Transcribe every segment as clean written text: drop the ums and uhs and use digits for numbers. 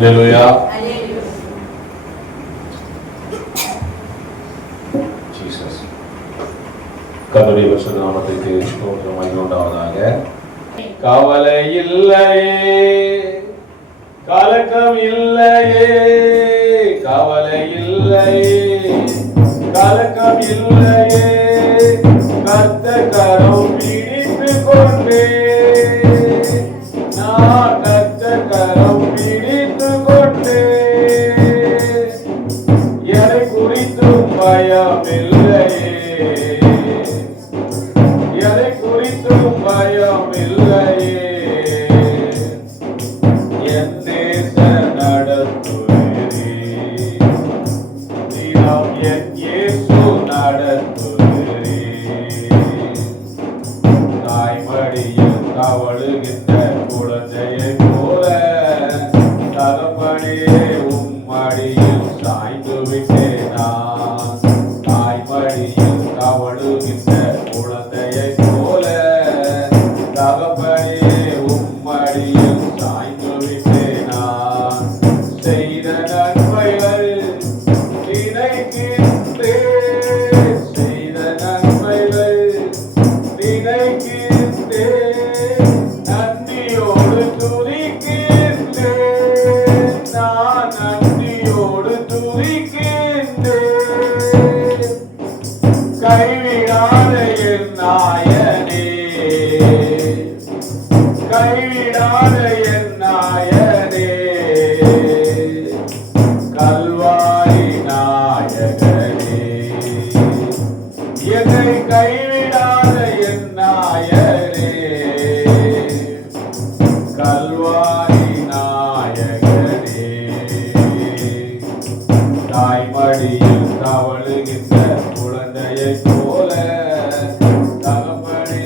Hallelujah. Jesus. கர்த்தருடைய பரிசுத்த நாமத்திற்கு ஸ்தோத்திரம் உண்டாவதாக. கவலை இல்லையே, கலக்கம் இல்லையே, கவலை இல்லையே, கலக்கம் இல்லையே, கர்த்தர் கரம் பிடித்துக் கொண்டே, நான் கர்த்தர் கரம் பிடித்துக் கொண்டே, எதை குறித்தும் பயம் இல்லையே, எதை குறித்தும் பயம் இல்லையே, என் நேசர் நடத்துவீரே, தினம் என் இயேசு நடத்துவீரே, தாய்மடியில் தவழுகின்ற குழந்தையைப் போல தகப்பனே உம்மடியில் சாய்ந்து விட்டேன் நான், தாய்மடியில் தவழுகின்ற குழந்தையைப் போல தகப்பனே உம்மடியில் சாய்ந்து விட்டேன் நான், செய்த நன்மைகள் நினைக்கின்றேன், செய்த நன்மைகள் நினைக்கின்றேன், நன்றியோடு துதிக்கின்றேன், நான் நன்றியோடு துதிக்கின்றேன், கைவிடாத என் நாயனே, கைவிடாத என் நாயனே, கல்வாரி நாயகனே, என்னை கைவிடாத என் நாயனே, கல்வாரி நாயகனே, தாய்மடியில் தவழுகின்ற குழந்தையைப் போல தகப்பனே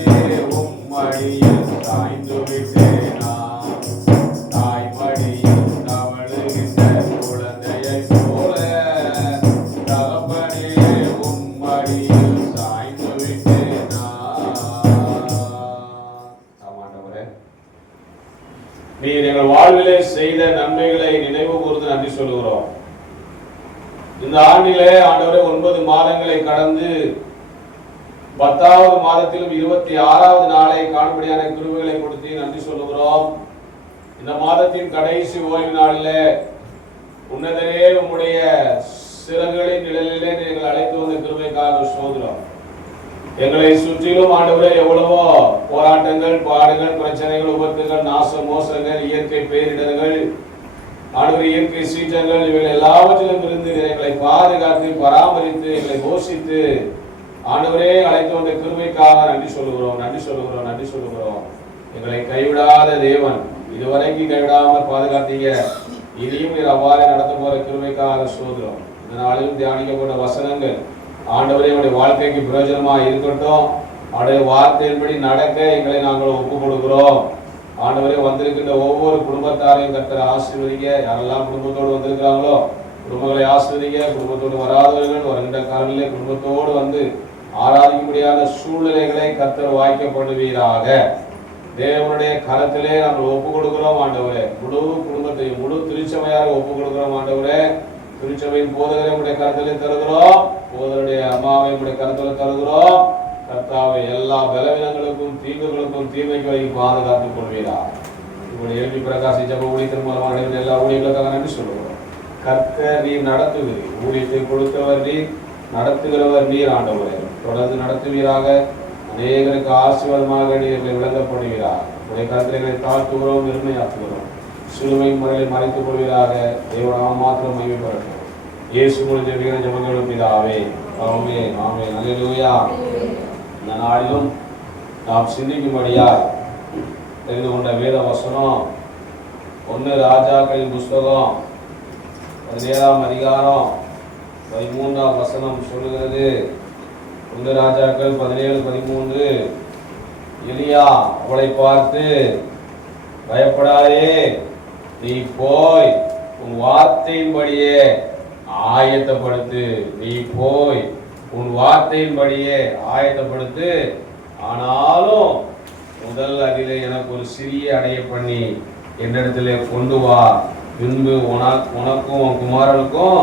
உம்மடியில் சாய்ந்து விட்டேன் நான், தாய்மடியில் தவழுகின்ற குழந்தையைப் போல தகப்பனே உம்மடியில் சாய்ந்து விட்டேன் நான். ஆமாண்டவரே, நீர் எங்கள் வாழ்விலே செய்த நன்மைகளை நினைவு கூர்ந்து நன்றி சொல்கிறோம். இந்த ஆண்டிலே ஆண்டவரே 9 மாதங்களை கடந்து 10வது மாதத்திலும் 26வது நாளை காணும்படியான கிருபைகளை கொடுத்து நன்றி சொல்லுகிறோம். இந்த மாதத்தின் கடைசி ஓய்வு நாளிலே உன்னதரே உம்முடைய சிறகுகளின் நிழலிலே நீங்கள் அழைத்து வந்த கிருபைக்காக சோதரம். எங்களை சுற்றிலும் ஆண்டவரே எவ்வளவோ போராட்டங்கள், பாடுகள், பிரச்சனைகள், உபத்துகள், நாச மோசங்கள், இயற்கை பேரிடர்கள், ஆண்டவரே இயற்கை சீற்றங்கள், இவைகள் எல்லாவற்றிலும் இருந்து எங்களை பாதுகாத்து பராமரித்து எங்களை போஷித்து ஆண்டவரே அழைத்து வந்த கிருபைக்காக நன்றி சொல்லுகிறோம், நன்றி சொல்லுகிறோம், நன்றி சொல்லுகிறோம். எங்களை கைவிடாத தேவன், இதுவரைக்கும் கைவிடாமல் பாதுகாத்தீங்க, இனியும் நீர் அவ்வாறே நடத்த போற கிருபைக்காக சோதரம். இந்த நாளிலும் தியானிக்கப்பட்ட வசனங்கள் ஆண்டவரே உடைய வாழ்க்கைக்கு பிரயோஜனமா இருக்கட்டும். அவருடைய வார்த்தையின்படி நடக்க எங்களை நாங்கள் ஒப்புக் கொடுக்கிறோம். ஆண்டவரே வந்திருக்கின்ற ஒவ்வொரு குடும்பத்தாரையும் கர்த்தர் ஆசீர்வதிங்க. யாரெல்லாம் குடும்பத்தோடு வந்திருக்கிறாங்களோ குடும்பங்களை ஆசீர்வதிங்க. குடும்பத்தோடு வராதவர்கள் வருகின்ற காலங்களிலே குடும்பத்தோடு வந்து ஆராதிக்கும்படியான சூழ்நிலைகளை கர்த்தர் வாய்க்கப்படுவீராக. தேவனுடைய கரத்திலே நாங்கள் ஒப்புக் கொடுக்கிறோம் ஆண்டவரே. முழு குடும்பத்தையும் முழு திருச்சபையாக ஒப்புக் கொடுக்கிறோம் ஆண்டவரே. திருச்சபையின் போதகரை உடைய கருத்திலே தருகிறோம், போதருடைய அம்மாவை உடைய கருத்தில் தருகிறோம். கர்த்தாவை எல்லா பலவீனங்களுக்கும் தீங்குகளுக்கும் தீமைகளையும் பாதுகாத்துக் கொள்வீரார். உங்களுடைய எழுப்பி பிரகாசி ஜப ஊழியத்தின் மூலமாக எல்லா ஊழியர்களுக்காக நன்றி சொல்லுகிறோம். கர்த்தர் நீர் நடத்துவீர், ஊழியத்தை கொடுத்தவர் நீர், நடத்துகிறவர் நீர் ஆண்டவரே. தொடர்ந்து நடத்துவீராக. அநேகருக்கு ஆசீர்வாதமாக நீர்களை விளங்கப்படுவீரார். உடைய கருத்துக்களை தாழ்த்துகிறோம், பெருமையாக்குகிறோம். சிலுவை முறையை மறைத்துக் கொள்வீராக. தேவனாம் மாத்திரம் மகிமைப்படட்டும். இயேசு மூலம் ஜெபிக்கிற ஜெபங்களும் பிதாவே, ஆமென், ஆமென், அல்லேலூயா. இந்த நாளிலும் நாம் சிந்திக்கும்படியாய் தெரிந்து கொண்ட வேத வசனம் 1 ராஜாக்களின் புஸ்தகம் 17ஆம் அதிகாரம் 13ஆம் வசனம் சொல்லுகிறது. 1 ராஜாக்கள் 17:13. எலியா அவளை பார்த்து, பயப்படாதே, நீ போய் உன் வார்த்தையின்படியே ஆயத்தப்படுத்து, நீ போய் உன் வார்த்தையின்படியே ஆயத்தப்படுத்து, ஆனாலும் முதல் அதிலே எனக்கு ஒரு சிறிய அடைய பண்ணி என்னிடத்திலே கொண்டு வா பின்பு உனக்கும் உன் குமாரனுக்கும்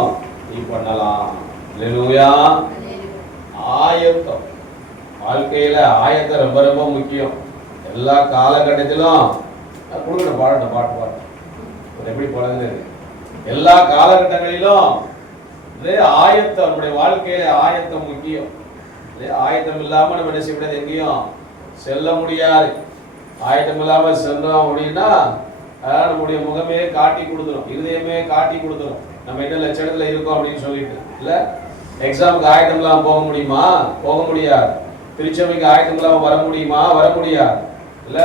நீ பண்ணலாம். அல்லேலூயா. ஆயத்தம், வாழ்க்கையில ஆயத்தம் ரொம்ப ரொம்ப முக்கியம். எல்லா காலகட்டத்திலும் கொடுக்கணும். பாட்டு எப்படி பழகுது. எல்லா காலகட்டங்களிலும் ஆயத்தம், நம்முடைய வாழ்க்கையில ஆயத்தம் முக்கியம். ஆயத்தம் இல்லாம நம்ம என்ன செய்ய எங்கேயும் செல்ல முடியாது. ஆயத்தம் இல்லாம சென்றோம் அப்படின்னா நம்முடைய முகமே காட்டி கொடுத்துரும், இருதயமே காட்டி கொடுத்துரும் நம்ம என்ன லட்சணத்துல இருக்கோம் அப்படின்னு சொல்லிட்டு. இல்ல எக்ஸாமுக்கு ஆயத்தம் இல்லாம போக முடியுமா? போக முடியாது. திருச்சபைக்கு ஆயத்தம் இல்லாம வர முடியுமா? வர முடியாது. இல்ல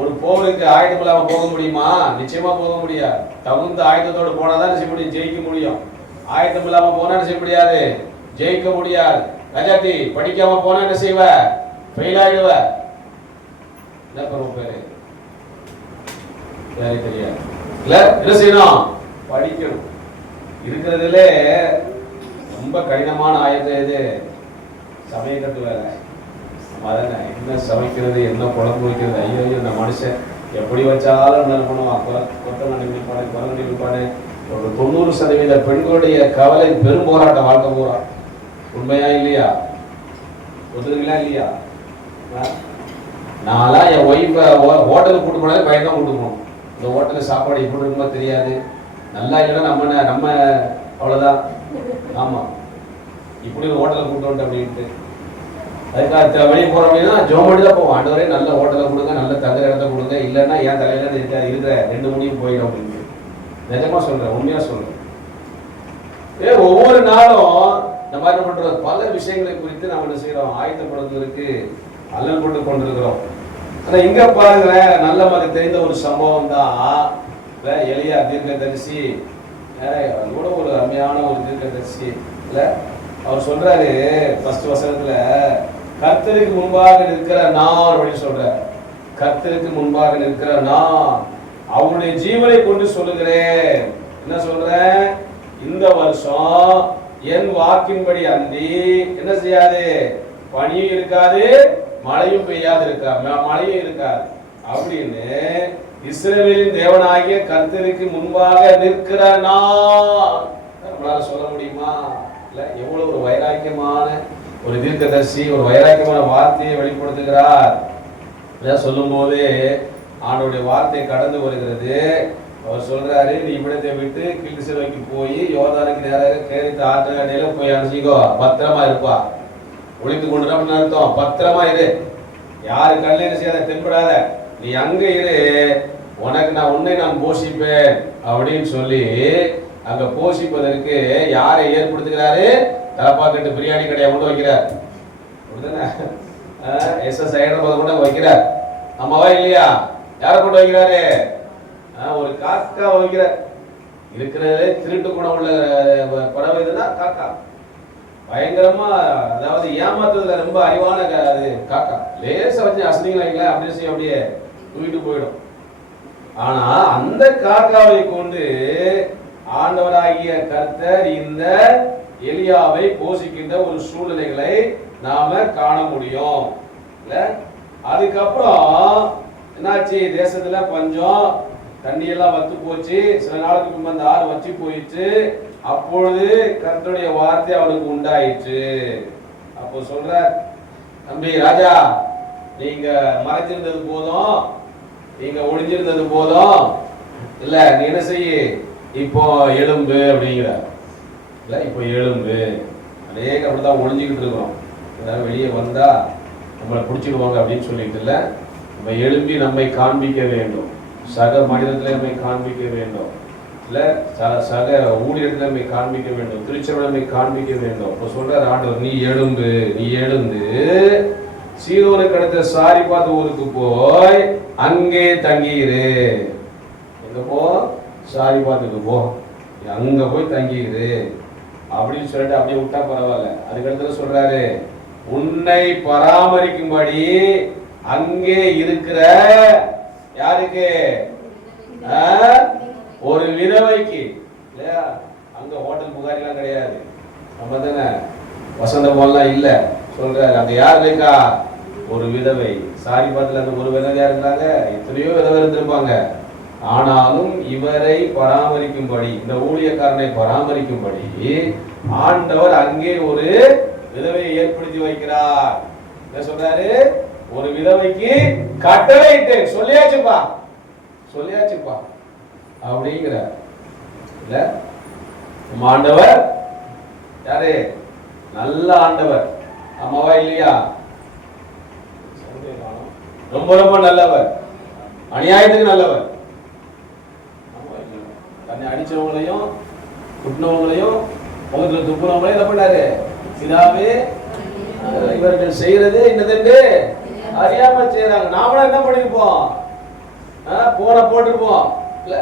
ஒரு போருக்கு ஆயத்தம் இல்லாம போக முடியுமா? நிச்சயமா போக முடியாது. தகுந்த ஆயத்தத்தோடு போனாதான் செய்ய முடியும், ஜெயிக்க முடியும். ஆயத்தம் இல்லாம போனா என்ன செய்ய முடியாது, ஜெயிக்க முடியாது. கஜாத்தி படிக்காம போனா என்ன செய்வ, ஃபெயில் ஆயிடுவ. என்ன பண்ணுவோம் பேரு தெரியாது. இல்ல என்ன செய்யணும், படிக்கணும். இருக்கிறதுல ரொம்ப கடினமான ஆயத்தம் எது? சமயக்கட்டு வேலை. அதானே, என்ன சமைக்கிறது, என்ன குழம்பு வைக்கிறது. ஐயோ இந்த மனுஷன் எப்படி வச்சாலும் என்ன பண்ணுவான், கொத்தமல்லி நிற்பானு, குரங்கு நிற்பானு. ஒரு 90% பெண்களுடைய கவலை பெரும் போராட்ட வாழ்க்கை போறா. உண்மையா இல்லையா? ஒத்துக்கிறீங்களா இல்லையா? நான்லாம் என் ஒய்ஃபை ஹோட்டலுக்கு கூட்டு போனாலே பையன் தான் கூட்டு போகணும். இந்த ஹோட்டலில் சாப்பாடு எப்படி இருக்குமோ தெரியாது, நல்லா இல்லைன்னா நம்ம அவ்வளோதான். ஆமாம், இப்படி ஒரு ஹோட்டலை கூட்டு வந்துட்டு அப்படின்ட்டு அதுக்காக வெளியே போகிறோம் அப்படின்னா ஜோமடி தான் போவோம். ஆண்டவரே நல்ல ஹோட்டலை கொடுங்க, நல்ல தங்குற இடத்த கொடுங்க, இல்லைன்னா ஏன் தலையில இருக்கிற 2 மணியும் போயிடும் அப்படின்னு. நிஜமா சொல்கிறேன், உண்மையாக சொல்கிறேன். ஒவ்வொரு நாளும் நம்ம என்ன பண்ணுறோம், பல விஷயங்களை குறித்து நம்ம என்ன செய்கிறோம், ஆயத்தப்படுவதற்கு அல்லல் போட்டு கொண்டிருக்கிறோம். ஆனால் இங்கே பாருங்க, நல்ல நமக்கு தெரிந்த ஒரு சம்பவம் தான். எலியா தீர்க்கதரிசி, கூட ஒரு அருமையான ஒரு தீர்க்கதரிசி. இல்லை அவர் சொல்றாரு ஃபர்ஸ்ட் வசனத்துல, கர்த்தருக்கு முன்பாக நிற்கிற நான் அப்படின்னு சொல்றார். கர்த்தருக்கு முன்பாக நிற்கிற நான் அவருடைய ஜீவனை கொண்டு சொல்லுகிறேன். என்ன சொல்றேன், இந்த வருஷம் என் வாக்கின்படி அன்றி என்ன செய்யாது, பனியும் இருக்காது, மழையும் பெய்யாது மழையும் இருக்காது அப்படின்னு இஸ்ரவேலின் தேவனாகிய கர்த்தருக்கு முன்பாக நிற்கிற நான். நம்மளால சொல்ல முடியுமா? இல்ல, எவ்வளவு ஒரு வைராக்கியமான ஒரு தீர்க்கதரிசி, ஒரு வைராக்கியமான வார்த்தையை வெளிப்படுத்துகிறார். சொல்லும் போது ஆண்டவருடைய வார்த்தை கடந்து வருகிறது. அவர் சொல்றாரு, நீ இவ்விடத்தை விட்டு கில்கிசேலுக்கு போய் யோர்தானுக்கு நேராக கேரித்து ஆற்றங்கரையில போய் அனுப்பிச்சிக்கோ, பத்திரமா இருப்பா. ஒளிந்து கொண்டு அர்த்தம், பத்திரமா இரு, யாரு கல்லையும் செய்யாத, தென்படாத, நீ அங்க இரு, உன்னை நான் போஷிப்பேன் அப்படின்னு சொல்லி அங்க போஷிப்பதற்கு யாரை ஏற்படுத்துகிறாரு, தலப்பாக்கட்டு பிரியாணி கடையை கொண்டு வைக்கிறார். எஸ்எஸ் கொண்டு வைக்கிறார். ஆமாவா இல்லையா? யாரை கொண்டு வைக்கிறாரு, ஒரு காக்கா வைக்கிறார். இருக்கிறதே திருட்டு குணம் உள்ள பறவை எதுனா காக்கா. பயங்கரமா, அதாவது ஏமாத்துறதுல ரொம்ப அறிவான அது காக்கா. லேசா வச்சு அசதிங்களா அப்படின்னு சொல்லி அப்படியே தூக்கிட்டு போயிடும். ஆனா அந்த காக்காவை கொண்டு ஆண்டவராகிய கர்த்தர் இந்த எலியாவை போஷிக்கின்ற ஒரு சூழ்நிலைகளை நாம காண முடியும். இல்ல, அதுக்கப்புறம் என்னாச்சு, தேசத்துல பஞ்சம், தண்ணி எல்லாம் வத்து போச்சு. சில நாளுக்கு முன்பு அந்த ஆறு வற்றி போயிடுச்சு. அப்பொழுது கர்த்தருடைய வார்த்தை அவனுக்கு உண்டாயிற்று. அப்போ சொல்ற, தம்பி ராஜா, நீங்க மறைஞ்சிருந்தது போதும், நீங்க ஒளிஞ்சிருந்தது போதும், இல்ல நீ என்ன செய்ய, இப்போ எலும்பு அப்படிங்கிற. இல்ல, இப்போ எலும்பு. அநேக அப்படிதான் ஒளிஞ்சுக்கிட்டு இருக்கிறோம். ஏதாவது வெளியே வந்தா நம்மளை பிடிச்சிடுவாங்க அப்படின்னு சொல்லிட்டு, இல்ல நம்ம எழும்பி நம்மை காண்பிக்க வேண்டும். சக மனிதத்தில் நம்மை காண்பிக்க வேண்டும். இல்ல சக ஊழியத்தில் நம்மை காண்பிக்க வேண்டும். திருச்சபையில் நம்மை காண்பிக்க வேண்டும். இப்போ சொல்ற ஆண்டவர், நீ எழும்பு, நீ எழுந்து சீதோனுக்கு அடுத்த சாரிபாத் ஊருக்கு போய் அங்கே தங்கியிரு. எங்க போ, சாரிபாத்துக்கு போ, அங்க போய் தங்கியிரு அப்படின்னு சொல்லிட்டு அப்படியே விட்டா பரவாயில்ல. அதுக்கடுத்து சொல்றாரு, உன்னை பராமரிக்கும்படி அங்கே இருக்கிற யாருக்கு, ஒரு விதவைக்கு. இல்லையா, அங்க ஹோட்டல் புகாரிலாம் கிடையாது, நம்ம தானே வசந்த போலாம் இல்ல. சொல்றாரு, அங்க யார் இருக்கா, ஒரு விதவை. சாரிபாத்துல அந்த ஒரு விதவையா இருந்தாங்க, எத்தனையோ விதவை இருந்திருப்பாங்க. ஆனாலும் இவரை பராமரிக்கும்படி, இந்த ஊழியக்காரனை பராமரிக்கும்படி ஆண்டவர் அங்கே ஒரு விதவையை ஏற்படுத்தி வைக்கிறார். என்ன சொல்றாரு? ஒரு விதவைக்கு கட்டளையிட்டு சொல்லியாச்சுப்பா அப்படிங்கிற இல்ல. ஆண்டவர் யாரு? நல்ல ஆண்டவர். ஆமாவா இல்லையா? ரொம்ப ரொம்ப நல்லவர், அநியாயத்துக்கு நல்லவர். தன்னை அடிச்சவங்களையும் குட்டினவங்களையும் முகத்தில் துப்புனவங்களையும் என்ன பண்ணாரு? பிதாவே இவர்கள் செய்யறது என்னது அறியாம செய்யறாங்க. நாமளும் என்ன பண்ணிருப்போம்? போன போட்டிருப்போம் இல்ல.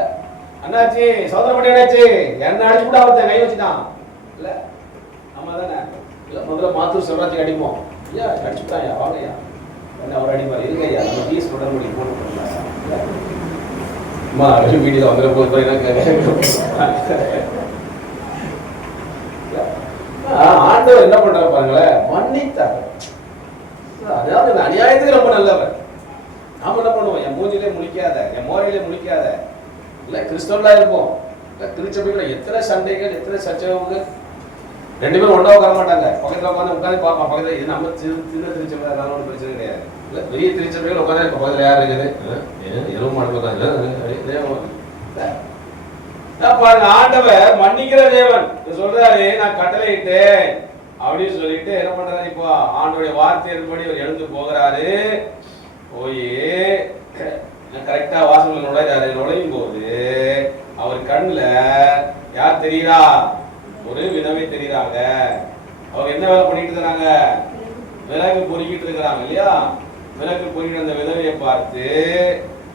அண்ணாச்சி சோதனை பண்ணி என்னாச்சு? என்ன அடிச்சுட்டா ஒருத்தன் கை வச்சுட்டான் இல்ல. ஆமா தானே? இல்ல முதல்ல மாத்தூர் செல்வராஜுக்கு அடிப்போம். ஐயா அடிச்சுட்டாயா, வாங்கய்யா என்ன அவர் அடிப்பார். இருக்கையா நம்ம டீஸ் உடல் மொழி போட்டு வீடியோ வந்துட போது ஆண்டவர் என்ன பண்ற பாருங்களேன், மன்னித்தார். அதாவது அநியாயத்துக்கு ரொம்ப நல்லவர். நாம என்ன பண்ணுவோம்? என் மூஞ்சிலே முழிக்காத, என் மோரையிலே முழிக்காத இல்ல. கிறிஸ்தவர்களா இருப்போம், திருச்சபைக்குள்ள எத்தனை சண்டைகள், எத்தனை சச்சரவுகள். ரெண்டு பேரும் ஒன்றா உட்கார மாட்டாங்க, பக்கத்துல உட்காந்து பார்ப்பான். பக்கத்துல இது நம்ம சின்ன திருச்சபை, அதனால ஒன்றும் பிரச்சனை கிடையாது. இல்ல பெரிய திருச்சபைகள் உட்காந்து பக்கத்துல யார் இருக்குது? எதுவும் மாட்டேன் பாருங்க. ஆண்டவர் மன்னிக்கிற தேவன் சொல்றாரு, நான் கட்டளையிட்டேன் அப்படின்னு சொல்லிட்டு என்ன பண்றாரு? இப்போ ஆண்டோடைய வார்த்தையின்படி அவர் எழுந்து போகிறாரு. போய் கரெக்டா வாசல்ல நுழைறாரு. நுழையும் போது அவர் கண்ணுல யார் தெரியுறா? ஒரு விதவை தெரியுறாங்க. அவங்க என்ன வேலை பண்ணிட்டு இருக்கிறாங்க? விறகு பொறுக்கிட்டு இருக்கிறாங்க இல்லையா? விறகு பொறுக்கிட்டு அந்த விதவையை பார்த்து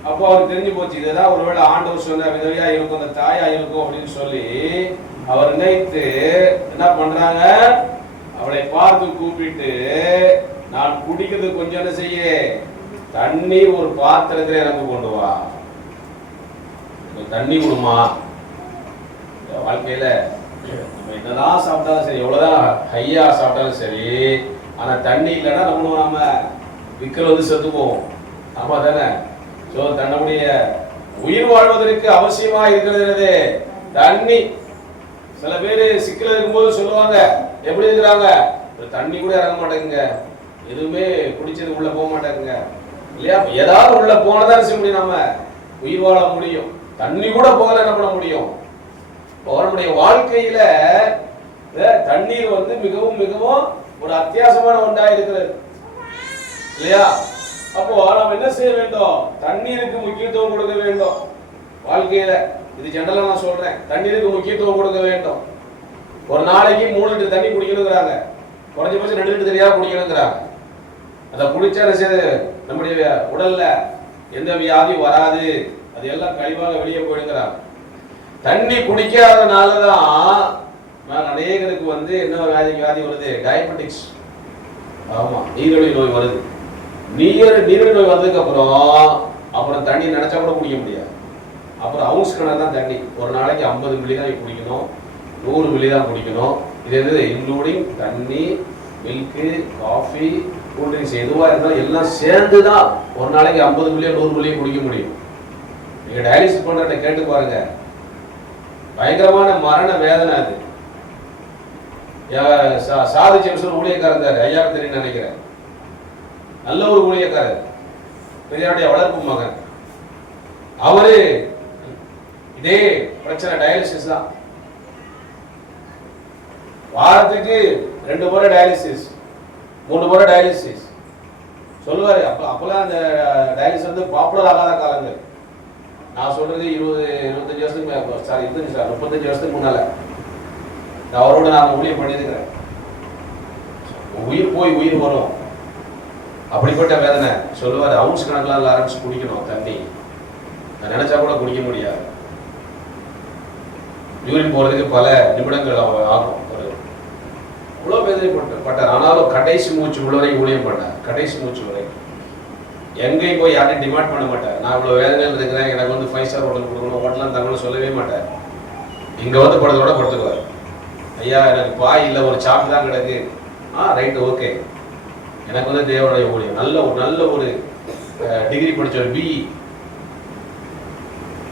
அப்போ அவருக்கு தெரிஞ்சு போச்சு, இதுதான் ஒருவேளை ஆண்டவர் சொன்ன விதவையா இருக்கும், அந்த தாயா இருக்கும் அப்படின்னு சொல்லி அவர் நினைத்து என்ன பண்றாங்க? அவளை பார்த்து கூப்பிட்டு, நான் குடிக்கிறது கொஞ்சம் என்ன செய்ய, தண்ணி ஒரு பாத்திரத்துல எனக்கு கொண்டு வா, தண்ணி கொடுமா. வாழ்க்கையில நம்ம என்னதான் சாப்பிட்டாலும் சரி, எவ்வளவுதான் ஹையா சாப்பிட்டாலும் சரி, ஆனா தண்ணி இல்லைன்னா நம்ம விக்கல் வந்து செத்து போவோம். ஆமா தானே? சோ தன்னுடைய உயிர் வாழ்வதற்கு அவசியமா இருக்கிறது தண்ணி. சில பேர் சிக்கல் இருக்கும்போது சொல்லுவாங்க, எப்படி இருக்கிறாங்க? தண்ணி கூட இறங்க மாட்டேங்குங்க, எதுவுமே குடிச்சது உள்ள போக மாட்டேங்குங்க இல்லையா? ஏதாவது உள்ள போனதான் செய்ய முடியும், நம்ம உயிர் வாழ முடியும். தண்ணி கூட போகல என்ன பண்ண முடியும்? நம்முடைய வாழ்க்கையில தண்ணீர் வந்து மிகவும் மிகவும் ஒரு அத்தியாவசியமான ஒன்றா இருக்கிறது இல்லையா? அப்போ நம்ம என்ன செய்ய வேண்டும்? தண்ணீருக்கு முக்கியத்துவம் கொடுக்க வேண்டும் வாழ்க்கையில. இது ஜெனரலா நான் சொல்றேன், தண்ணீருக்கு முக்கியத்துவம் கொடுக்க வேண்டும். ஒரு நாளைக்கு 3 லிட்டர் தண்ணி குடிக்கணுங்கிறாங்க, குறைஞ்சபட்சம் 2 லிட்டர் தண்ணியா குடிக்கணுங்கிறாங்க. அதை குடிச்சா நம்முடைய உடல்ல எந்த வியாதியும் வராது, அது எல்லாம் கழிவாக வெளியே போயிடுங்கிறாங்க. தண்ணி குடிக்காதனாலதான் அநேகருக்கு வந்து என்ன வியாதி வருது? டயபெட்டிக்ஸ். ஆமா, நீரிழிவு நோய் வருது. நீரிழிவு நோய் வந்ததுக்கு அப்புறம் தண்ணி நினைச்சா கூட குடிக்க முடியாது. அப்புறம் ஹவுஸ் கணக்கு தான் தண்ணி. ஒரு நாளைக்கு 50 மில்லி தான் குடிக்கணும், 100 மில்லி தான் குடிக்கணும். இது எது? இன்க்ளூடிங் தண்ணி, மில்கு, காஃபி, கூல்ட்ரிங்க்ஸ் எதுவாக இருந்தாலும் எல்லாம் சேர்ந்து தான் ஒரு நாளைக்கு 50 மில்லியோ 100 மில்லியோ குடிக்க முடியும். நீங்க டயாலிசிஸ் பண்றத கேட்டு பாருங்க, பயங்கரமான மரண வேதனை அது. சாதி ஜெம்சன் ஊழியக்காரர் ஐயா தெரியும் நினைக்கிறேன், நல்ல ஒரு ஊழியக்காரர், பெரியாருடைய வளர்ப்பு மகன். அவரு இதே பிரச்சனை, டயாலிசிஸ் தான். வாரத்துக்கு 2 முறை டயாலிசிஸ், 3 முறை டயாலிசிஸ் சொல்லுவாரு. அப்பெல்லாம் அந்த டயாலிசிஸ் வந்து பாப்புலர் ஆகாத காலங்கள். நான் சொல்றது 20-25 வருஷத்துக்கு, சாரி 35 வருஷத்துக்கு முன்னால அவரோட நான் ஊழியம் பண்ணியிருக்கிறேன். உயிர் போய் உயிர் வரும், அப்படிப்பட்ட வேதனை. சொல்லுவாரு, அவுன்ஸ் கணக்கில் ஆரம்பிச்சு குடிக்கணும் தண்ணி, நினைச்சா கூட குடிக்க முடியாது. யூரின் போறதுக்கு பல நிமிடங்கள் ஆகும். அவ்வளோ வேதனைப்பட்டார். ஆனாலும் கடைசி மூச்சு உள்ளவரை ஊழியம் பண்ணார். கடைசி மூச்சு வரை எங்கேயும் போய் யாரையும் டிமாண்ட் பண்ண மாட்டார். நான் இவ்வளோ வேதனையில் இருக்கிறேன், எனக்கு வந்து 5 ஸ்டார் ஹோட்டல் கொடுக்கணும், ஹோட்டலாம் தங்கணும் சொல்லவே மாட்டார். இங்கே வந்து படுத்தோட படுத்துக்குவார். ஐயா எனக்கு பாய் இல்லை, ஒரு சாக்கு தான் கிடக்கு. Right, okay. எனக்கு வந்து தேவனுடைய ஊழியம், நல்ல ஒரு டிகிரி படித்த ஒரு BE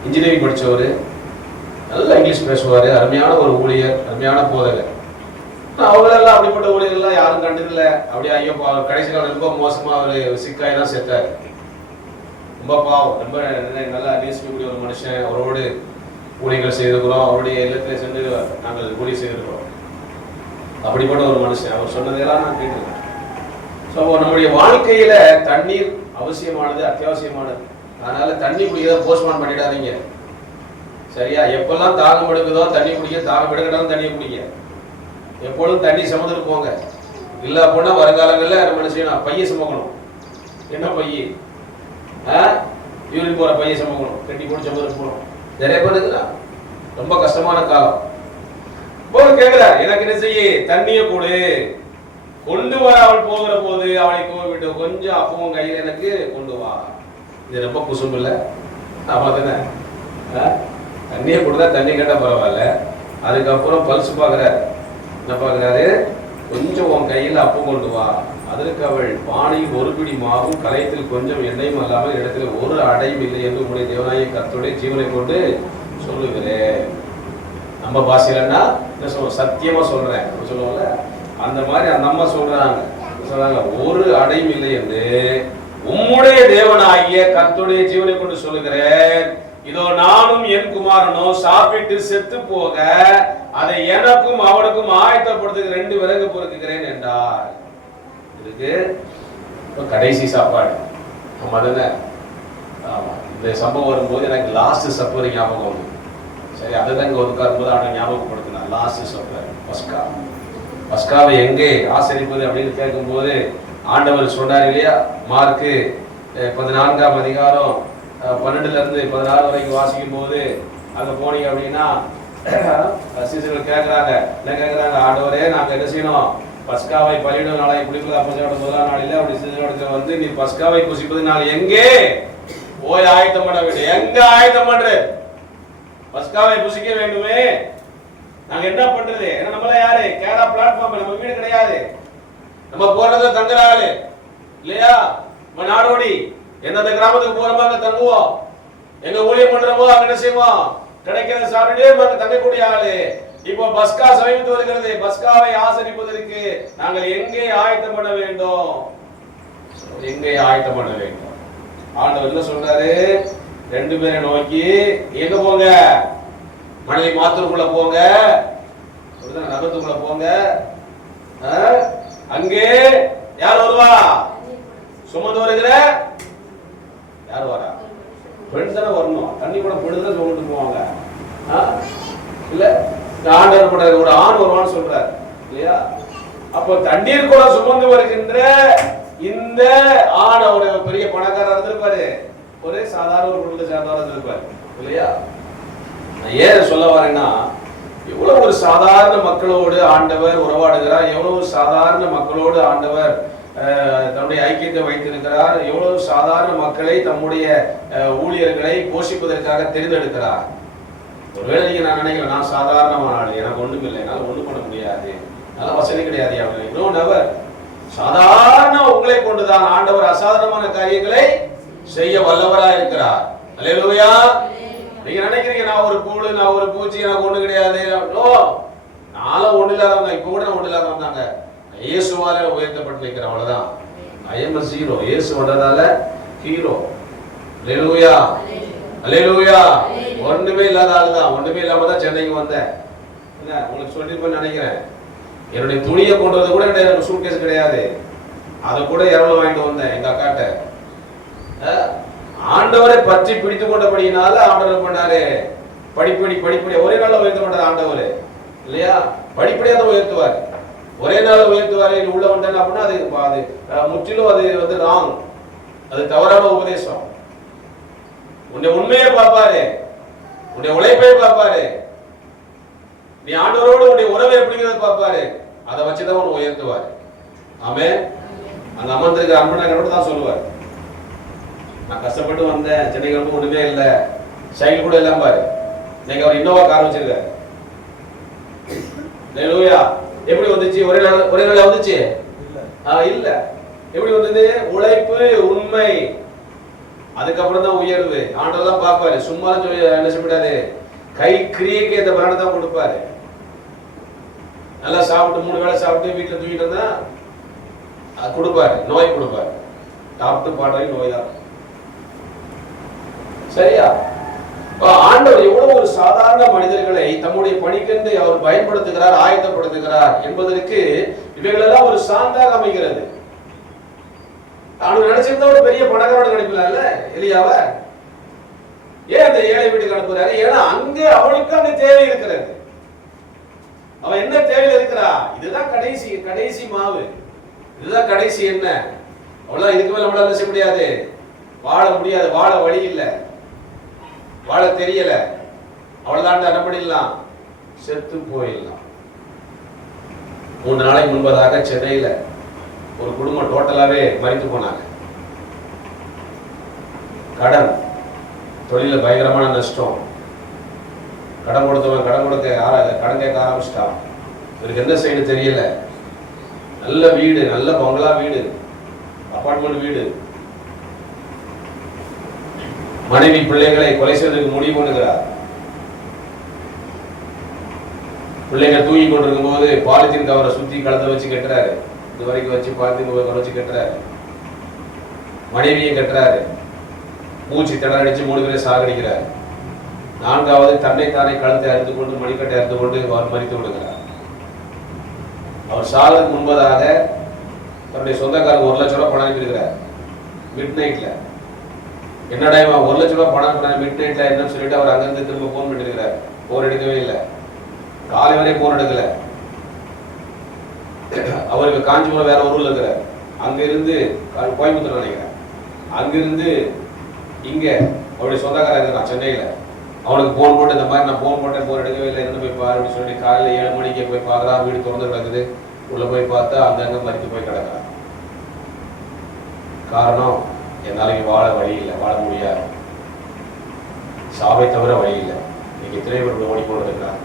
இன்ஜினியரிங் படித்தவர், நல்லா இங்கிலீஷ் பேசுவார், அருமையான ஒரு ஊழியர், அருமையான போதகர். அவங்களெல்லாம் அப்படிப்பட்ட ஊழியர்கள்லாம் யாரும் கண்டதில்ல. அப்படியே ஐயோ கடைசி காலம் ரொம்ப மோசமாக அவர் சிக்காய் தான் சேர்த்தார். ரொம்ப பாவம், ரொம்ப நல்லா நேசிக்கக்கூடிய ஒரு மனுஷன். அவரோடு ஊழியர்கள் செய்திருக்கிறோம், அவருடைய இல்லத்தில் சென்று நாங்கள் ஊழியர் செய்திருக்கிறோம். அப்படிப்பட்ட ஒரு மனுஷன், அவர் சொன்னதெல்லாம் நான் கேட்டிருக்கேன். ஸோ நம்முடைய வாழ்க்கையில தண்ணீர் அவசியமானது, அத்தியாவசியமானது. அதனால தண்ணி குடிக்கிறத போஸ்ட்மான் பண்ணிடாதீங்க, சரியா? எப்பெல்லாம் தாகம் எடுக்குதோ தண்ணி குடிக்க, தாகம் எடுக்கட்டாலும் தண்ணியை குடிக்க. எப்பொழுதும் தண்ணி சுமந்துட்டு போங்க. இல்லை அப்படின்னா வருங்காலங்களில் நம்ம என்ன செய்யணும்? பைய சுமக்கணும். என்ன பைய? யூரின் போகிற பைய சுமக்கணும், கட்டி போட்டு சுமந்துட்டு போகணும். நிறைய பேருக்கு ரொம்ப கஷ்டமான காலம். போது கேட்கிறார், எனக்கு என்ன செய்ய? தண்ணியை கொடு. கொண்டு வர அவள் போகிற போது அவளை விட்டு கொஞ்சம் அப்பவும் கையில் எனக்கு கொண்டு வா. இது ரொம்ப குசும்பு இல்லை? அவ்வளோதானே? தண்ணியை கொடுத்தா தண்ணி கேட்டால் பரவாயில்ல. அதுக்கப்புறம் பல்ஸ் பார்க்குறாரு. என்ன பார்க்குறாரு? கொஞ்சம் உன் கையில் அப்பம் கொண்டு வா. அதற்கு அவள், பானையில் ஒரு பிடி மாவும் கலையத்தில் கொஞ்சம் எண்ணெயும் அல்லாமல் இடத்துல ஒரு அடையும் இல்லை என்று உங்களுடைய தேவனாகிய கர்த்தருடைய ஜீவனை கொண்டு சொல்லுகிறேன். நம்ம பாஷையிலன்னா என்ன சொல்லுவோம்? சத்தியமா சொல்றேன் சொல்லுவோம்ல, அந்த மாதிரி அந்த அம்மா சொல்றாங்க, ஒரு அடையும் இல்லை என்று உம்முடைய தேவனாகிய கர்த்தருடைய ஜீவனை கொண்டு சொல்லுகிறேன். இதோ நானும் என் குமாரனும் சாப்பிட்டு செத்து போக அதை எனக்கும் அவனுக்கும் ஆயத்தப்படுத்துக்கு 2 விறகு பொறுக்குகிறேன் என்றார். இதுக்கு கடைசி சாப்பாடு. ஆமா தானே? ஆமா. இந்த சம்பவம் வரும்போது எனக்கு லாஸ்ட் சப்பர் ஞாபகம் வரும். சரி, அதுதான் இங்க ஒதுக்காரும்போது அவனை ஞாபகப்படுத்தினார். லாஸ்ட் சப்பர், பஸ்கா. பஸ்காவை எங்கே ஆசரிப்பது அப்படின்னு கேட்கும்போது ஆண்டவர் சொன்னார் இல்லையா? மார்க்கு 14ஆம் அதிகாரம் 12 to 16 வரைக்கும் வாசிக்கும் போது அங்க போனீங்க அப்படின்னா சீசர்கள் கேட்கிறாங்க, என்ன கேட்கிறாங்க? ஆண்டவரே, நாங்க என்ன செய்யணும்? பஸ்காவை பலியிடும் நாளை குடிப்பது அப்போசோட முதலாம் நாளில் அப்படி சீசர்கள் வந்து, நீ பஸ்காவை புசிப்பது நாள் எங்கே போய் ஆயத்தம் பண்ண வேண்டும். எங்க ஆயத்தம் பண்ற? பஸ்காவை புசிக்க வேண்டுமே. நாங்க என்ன பண்றது? ஏன்னா நம்மள யாரு? கேரா பிளாட்ஃபார்ம், நம்ம வீடு கிடையாது. நம்ம போறத தங்குறாளு இல்லையா? நம்ம நாடோடி எந்தெந்த கிராமத்துக்கு போறோமோ அங்க தங்குவோம். எங்க ஊழியம் பண்றோமோ அங்க என்ன செய்வோம்? கிடைக்கிற சாப்பிட்டே அங்க தங்கக்கூடிய ஆளு. இப்போ பஸ்கா சமீபத்து வருகிறது. பஸ்காவை ஆசரிப்பதற்கு நாங்கள் எங்கே ஆயத்தம் பண்ண வேண்டும்? எங்கே ஆயத்தம் பண்ண வேண்டும்? ஆண்டவர் என்ன சொல்றாரு? 2 பேரை நோக்கி எங்க போங்க? மணலி மாத்தூருக்குள்ள போங்க, நகரத்துக்குள்ள போங்க. அங்கே யார் வருவா? சுமந்து வருகிற யார் வரா? பெண் தானே வரணும். தண்ணி கூட பெண்தான் சுமந்து போவாங்க. இல்ல, ஆண்டவர் கூட ஒரு ஆண் வருவான்னு சொல்றாரு இல்லையா? அப்போ தண்ணீர் கூட சுமந்து வருகின்ற இந்த ஆண் ஒரு பெரிய பணக்காரர் இருந்திருப்பாரு, ஒரே சாதாரண ஒரு குடும்பத்தை சேர்ந்தவராக இருந்திருப்பாரு இல்லையா? ஏன் சொல்ல வரேன்னா, எவ்வளவு ஒரு சாதாரண மக்களோடு ஆண்டவர் உறவாடுகிறார், எவ்வளவு சாதாரண மக்களோடு ஆண்டவர் தன்னுடைய ஐக்கியத்தை வைத்திருக்கிறார், எவ்வளவு சாதாரண மக்களை தம்முடைய ஊழியர்களை போஷிப்பதற்காக தெரிந்தெடுக்கிறார். ஒருவேளை நீங்க நான் நினைக்கிறேன், நான் சாதாரணமான ஆள், எனக்கு ஒண்ணும் இல்லை, என்னால் ஒண்ணும் பண்ண முடியாது, நல்ல வசதி கிடையாது அப்படின்னு. இன்னொன்று, அவர் சாதாரண உங்களை கொண்டுதான் ஆண்டவர் அசாதாரணமான காரியங்களை செய்ய வல்லவரா இருக்கிறார். அல்லேலூயா. நீங்க நினைக்கிறீங்க நான் ஒரு பூளு, நான் ஒரு பூச்சி, எனக்கு ஒண்ணு கிடையாது. நானும் ஒண்ணு இல்லாதவங்க, இப்ப கூட ஒண்ணு இல்லாதவங்க. இயேசுவால உயர்த்தப்பட்டு நிற்கிறேன், அவ்வளவுதான். I am zero. இயேசு வந்ததால ஹீரோ. அல்லேலூயா, அல்லேலூயா. ஒண்ணுமே இல்லாத ஆளுதான். ஒண்ணுமே இல்லாம தான் சென்னைக்கு வந்தேன். என்ன உங்களுக்கு சொல்லிருப்பேன்னு நினைக்கிறேன். என்னுடைய துணியை கொண்டு வந்து கூட எனக்கு சூட்கேஸ் கிடையாது. அதை கூட இரவல வாங்கிட்டு வந்தேன் எங்க அக்காட்ட. ஆண்டவரை பற்றி பிடித்து கொண்டபடியினால ஆண்டவர் பண்ணாரு. படிப்படி ஒரே நாள்ல உயர்த்த மாட்டார் ஆண்டவர் இல்லையா? படிப்படியா தான் உயர்த்துவார். ஒரே நாள் உயர்த்துவாரு. உள்ள வந்தேன் அப்படின்னா அது முற்றிலும் அது வந்து ராங், அது தவறான உபதேசம். உன்னை உண்மையை பார்ப்பாரு, உன்னுடைய உழைப்பை பார்ப்பாரு, நீ ஆண்டவரோடு உன்னுடைய உறவை எப்படிங்கிறத பார்ப்பாரு. அதை வச்சுதான் உன்னை உயர்த்துவார். ஆமே. அந்த அமர்ந்திருக்க அன்பனோட தான் சொல்லுவார், நான் கஷ்டப்பட்டு வந்தேன், சென்னைக்கு வந்து ஒண்ணுமே இல்லை, சைக்கிள் கூட இல்லாம பாரு. இன்னைக்கு அவர் இன்னோவா கார் வச்சிருக்காரு. எப்படி வந்துச்சு? ஒரே நாள் வந்துச்சு இல்ல. எப்படி வந்தது? உழைப்பு, உண்மை. அதுக்கப்புறம் தான் உயர்வு. ஆண்டவர் தான் பார்ப்பாரு. சும்மா என்ன செய்யக்கூடாது, கை கிரியைக்கு ஏற்ற பலனை தான் கொடுப்பாரு. நல்லா சாப்பிட்டு 3 வேளை சாப்பிட்டு வீட்டில் தூக்கிட்டு இருந்தா கொடுப்பாரு, நோய் கொடுப்பாரு. டாக்டர் பாடுற நோய் தான். சரியா? ஆண்டவர் எவ்வளவு ஒரு சாதாரண மனிதர்களை தம்முடைய பணிக்கென்று அவர் பயன்படுத்துகிறார், ஆயத்தப்படுத்துகிறார் என்பதற்கு இவைகளெல்லாம் ஒரு சான்றாக அமைகிறது. அவனுக்கு நினைச்சிருந்தா ஒரு பெரிய பணக்காரன் கிடைக்கலாம்ல எலியாவ. ஏன் அந்த ஏழை வீட்டுக்கு அனுப்புறாரு? ஏன்னா அங்கே அவனுக்கு அந்த தேவை இருக்கிறது. அவன் என்ன தேவையில் இருக்கிறா? இதுதான் கடைசி மாவு, இதுதான் கடைசி என்ன. அவ்வளவு இதுக்கு மேல நம்மளால செய்ய முடியாது, வாழ முடியாது, வாழ வழி இல்லை, வாழ தெரியல, அவ்வளவுதான் என்ன பண்ணிடலாம், செத்து போயிடலாம். 3 நாளைக்கு முன்பதாக சென்னையில ஒரு குடும்பம் டோட்டலாவே மரித்து போனாங்க. கடன் தொழில பயங்கரமான நஷ்டம். கடன் கொடுத்தவன் கடன் கேட்க ஆரம்பிச்சிட்டான். இவருக்கு எந்த சைடு தெரியல. நல்ல வீடு, நல்ல பங்களா வீடு, அபார்ட்மெண்ட் வீடு. மனைவி பிள்ளைகளை கொலை செய்வதற்கு முடிவு பண்ணுகிறார். பிள்ளைங்க தூங்கி கொண்டிருக்கும் போது பாலித்தீன் கவரை சுத்தி கழுத்தை வச்சு கட்டுறாரு. இது வரைக்கும் வச்சு பாலித்தீன் கவரை வச்சு கட்டுறாரு. மனைவியும் கட்டுறாரு. மூச்சு திணறடிச்சு 3 பேரை சாகடிக்கிறார். 4வது தன்னைத்தானே கழுத்தை அறுத்து கொண்டு மணிக்கட்டை அறுத்து கொண்டு அவர் மறித்து விடுகிறார். அவர் சாகிறதுக்கு முன்பதாக தன்னுடைய சொந்தக்காரங்க 1 லட்சம் ரூபாய் பணம் அனுப்பியிருக்கிறார். மிட் நைட்ல என்னடா 1 லட்சம் ரூபாய் பணம் பண்ண மிட் நைட்ல என்னன்னு சொல்லிட்டு அவர் அங்கிருந்து திரும்ப போன் பண்ணிருக்கிறார். போன் எடுக்கவே இல்லை, காலை வரை போன் எடுக்கல. அவருக்கு காஞ்சிபுரம் வேற ஊர்ல இருக்கிறார். அங்கிருந்து கோயம்புத்தூர் நினைக்கிறேன், அங்கிருந்து இங்க அவருடைய சொந்தக்காரர் இருக்கிறான் சென்னையில. அவனுக்கு போன் போட்டு இந்த மாதிரி நான் போன் போட்டேன், போன் எடுக்கவே இல்லை, என்ன போய் பாரு அப்படின்னு சொல்லி காலையில் 7 மணிக்கு போய் பார்க்குறான். வீடு திறந்து கிடக்குது. உள்ள போய் பார்த்தா அங்கங்க மறித்து போய் கிடக்குறான். காரணம், என்னால வாழ வழி இல்லை, வாழ முடியாது, சாவை தவிர வழி இல்லை. இன்னைக்கு திரைப்படம் ஓடிக்கொண்டு இருக்கிறார்.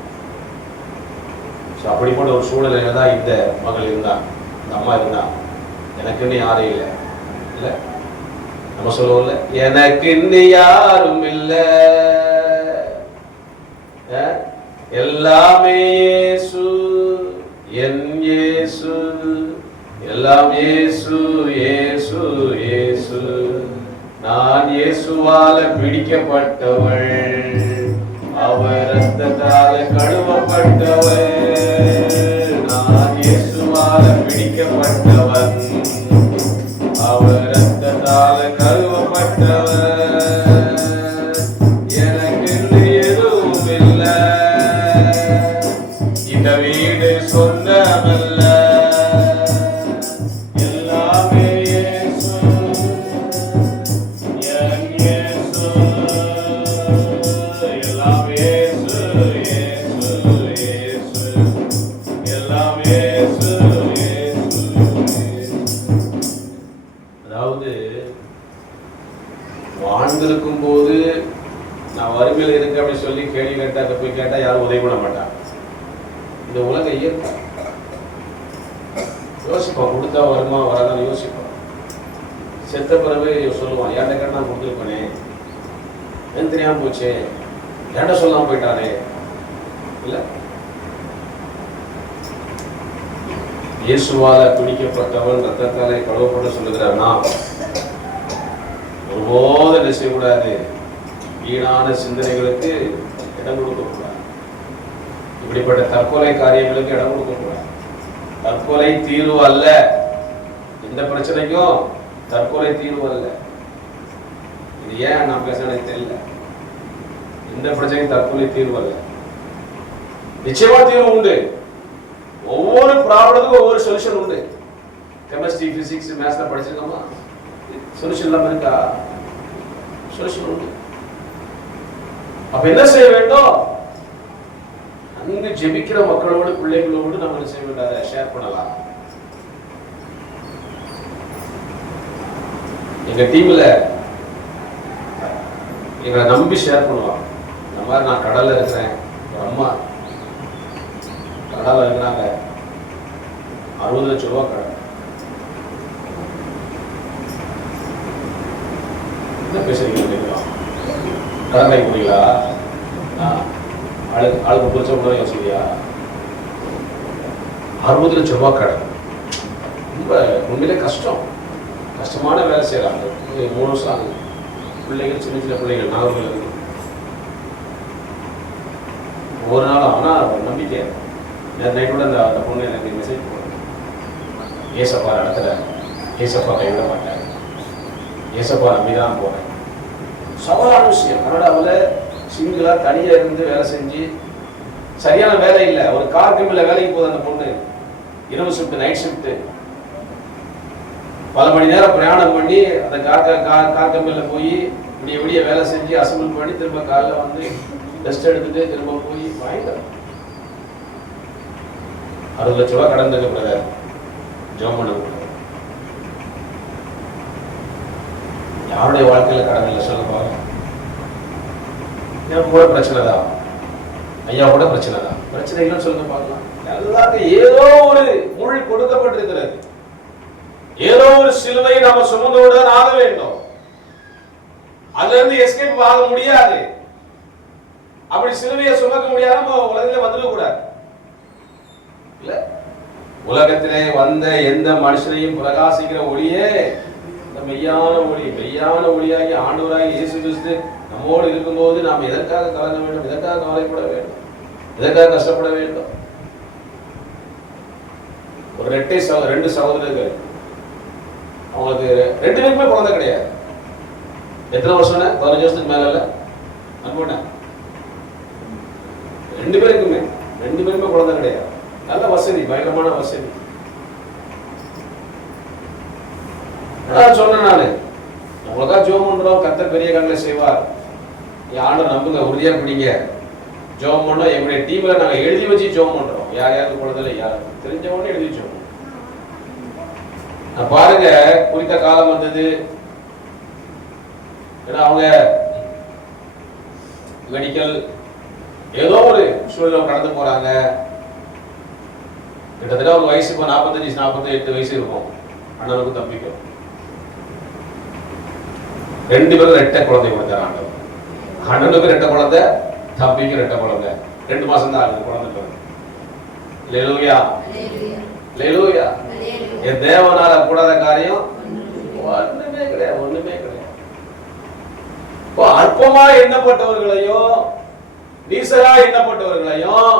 அப்படிப்பட்ட ஒரு சூழ்நிலையில தான் இந்த மகள் இருந்தான், இந்த அம்மா இருந்தான். எனக்குன்னு யாரும் இல்லை. இல்லை நம்ம சொல்லுவோம்ல, எனக்கு இன்னும் யாரும் இல்லை, எல்லாமே இயேசு, என் இயேசு, எல்லாம் இயேசு, இயேசு, இயேசு. நான் இயேசுவால பிடிக்கப்பட்டவள், அவர் ரத்தத்தால கழுவப்பட்டவள். நான் இயேசுவால பிடிக்கப்பட்டவன், அவர் ரத்தத்தால கழுவப்பட்டவன். எனக்கு எதுவும் இல்லை, இந்த வீடு சொந்தமல்ல, எல்லாமே இயேசு, என் இயேசு, எல்லாம் இயேசு, இயேசு, இயேசு, எல்லாம் இயேசு, இயேசு. அதாவது வாழ்ந்திருக்கும் போது நான் வறுமையில் இருக்கேன் அப்படின்னு சொல்லி கேள்வி கேட்டா, போய் கேட்டா யாரும் உதவி பண்ண மாட்டாங்க. இந்த உலக இயற்கை. யோசிப்பான், கொடுத்தா வருமா வராதான் யோசிப்பான். செத்த பிறகு சொல்லுவான், ஏன்ட கேட்ட நான் கொடுத்துருப்பேனே, ஏன் தெரியாம போச்சே, ஏன்ட சொல்லாம போயிட்டானே. இல்ல, இயேசுவால பிடிக்கப்பட்டவன், ரத்தத்தாலே கழுவப்பட்டு சொல்லுகிறார். நான் ஒருபோது என்ன செய்யக்கூடாது, வீணான சிந்தனைகளுக்கு இடம் கொடுக்கக்கூடாது. இப்படிப்பட்ட தற்கொலை காரியங்களுக்கு இடம் கொடுக்கக்கூடாது. தற்கொலை தீர்வு அல்ல, எந்த பிரச்சனைக்கும் தற்கொலை தீர்வு அல்ல. இது ஏன் நான் பேசுறேன்னு தெரியல. எந்த பிரச்சனையும் தற்கொலை தீர்வு அல்ல. நிச்சயமா தீர்வு உண்டு. ஒவ்வொரு ப்ராப்ளத்துக்கும் ஒவ்வொரு சொல்யூஷன் உண்டு. கெமிஸ்ட்ரி, பிசிக்ஸ், மேத்ஸ்ல படிச்சிருக்கோமா? சொல்யூஷன் இல்லாம இருக்கா? சொல்யூஷன் உண்டு. அப்ப என்ன செய்ய வேண்டும்? அங்கு ஜெபிக்கிற மக்களோடு, பிள்ளைகளோடு நம்ம செய்ய வேண்டியதை ஷேர் பண்ணலாம். எங்க டீம்ல எங்களை நம்பி ஷேர் பண்ணுவாங்க. இந்த மாதிரி நான் கடல்ல இருக்கிறேன், ஒரு அம்மா கடல்ல இருக்கிறாங்க, 60 லட்சம் ரூபாய் கடன். என்ன பேசுறீங்க? கடனை கொடுங்களா? ஆளுக்கு குறிச்ச கூட யோசிக்கியா? 60 லட்சம் ரூபாய் கடன். ரொம்ப உண்மையிலே கஷ்டமான வேலை செய்யறாங்க. 3 வருஷம் ஆகுது. பிள்ளைகள் சின்ன சின்ன பிள்ளைகள் நாகர்கள் இருக்கு. ஒரு நாள் ஆனால் நம்பிக்கை. நேற்று நைட்டோட அந்த பொண்ணு எனக்கு மெசேஜ் போடுறேன். ஏசப்பா இடத்துல ஏசப்பா கைவிட மாட்டார். ஏசப்பா நம்பி தான் போகிறேன். சவாலான விஷயம். கனடாவில் சிங்கிளாக தனியாக இருந்து வேலை செஞ்சு சரியான வேலை இல்லை. ஒரு கார் கம்பெனியில் வேலைக்கு போகுது அந்த பொண்ணு. இரவு ஷிஃப்ட், நைட் ஷிஃப்ட். பல மணி நேரம் பிரயாணம் பண்ணி அந்த கார் கம்பெனியில் போய் விடிய வேலை செஞ்சு அசம்பிள் பண்ணி திரும்ப காலைல வந்து ரெஸ்ட் எடுத்துட்டு திரும்ப போய் பயங்கரம். 60 லட்ச ரூபாய் கடன் இருக்கு பிரதர். ஜெபம் பண்ண யாருடைய வாழ்க்கையில கடன் இல்லை சொல்ல பாருங்க. எனக்கு கூட பிரச்சனை தான், ஐயா கூட பிரச்சனை தான். பிரச்சனை இல்லைன்னு சொல்லுங்க பார்க்கலாம். எல்லாருக்கும் ஏதோ ஒரு முள் கொடுக்கப்பட்டிருக்கிறது. ஏதோ ஒரு சிலுவை நாம சுமந்தோடு தான் ஆக வேண்டும். அதுல இருந்து எஸ்கேப் ஆக முடியாது. அப்படி சிலுவையை சுமக்க முடியாம உலகத்துல வந்துட கூடாது. இல்ல, உலகத்திலே வந்த எந்த மனுஷனையும் பிரகாசிக்கிற ஒளியே மெய்யான ஒளி. மெய்யான ஒளியாகி ஆண்டவராகி இயேசு கிறிஸ்து நம்மோடு இருக்கும்போது நாம் எதற்காக கலங்க வேண்டும்? எதற்காக கவலைப்பட வேண்டும்? எதற்காக கஷ்டப்பட வேண்டும்? ஒரு 2 சகோதரர்கள், அவங்களுக்கு 2 பேருக்குமே குழந்தை கிடையாது. எத்தனை வருஷம்? 15 வருஷத்துக்கு மேல இல்ல அனுப்பின 2 பேருக்குமே குழந்தை கிடையாது. நல்ல வசதி, பயங்கரமான வசதி. சொன்னேன் நானு, நம்மளுக்கா ஜோம் பண்றோம், கர்த்தர் பெரிய காரியங்களை செய்வார். ஆண்டவர் நம்புங்க, உறுதியா பிடிங்க. ஜோம் பண்ணோம். எங்களுடைய டீம்ல நாங்க எழுதி வச்சு ஜோம் பண்றோம். யாருக்கு குழந்தை யார் தெரிஞ்சவொன்னு எழுதி வச்சோம். பாருங்க, குறித்த காலம் வந்தது. அவங்க மெடிக்கல் ஏதோ ஒரு சூழ்நிலை கடந்து போறாங்க. கிட்டத்தட்ட ஒரு வயசு இப்போ 45-48 வயசு இருக்கும். அண்ணனுக்கு தம்பிக்கும் 2 பேரும் 2 குழந்தை கொடுத்தாரு ஆண்டவர். அண்ணனுக்கு 2 குழந்தை, தம்பிக்கு 2 குழந்தை. 2 மாசம் தான் ஆகுது குழந்தை பிறகு. அல்லேலூயா, அல்லேலூயா. என் தேவனால கூடாத காரியம் ஒண்ணுமே கிடையாது. இப்போ அற்பமா எண்ணப்பட்டவர்களையும் நீசரா எண்ணப்பட்டவர்களையும்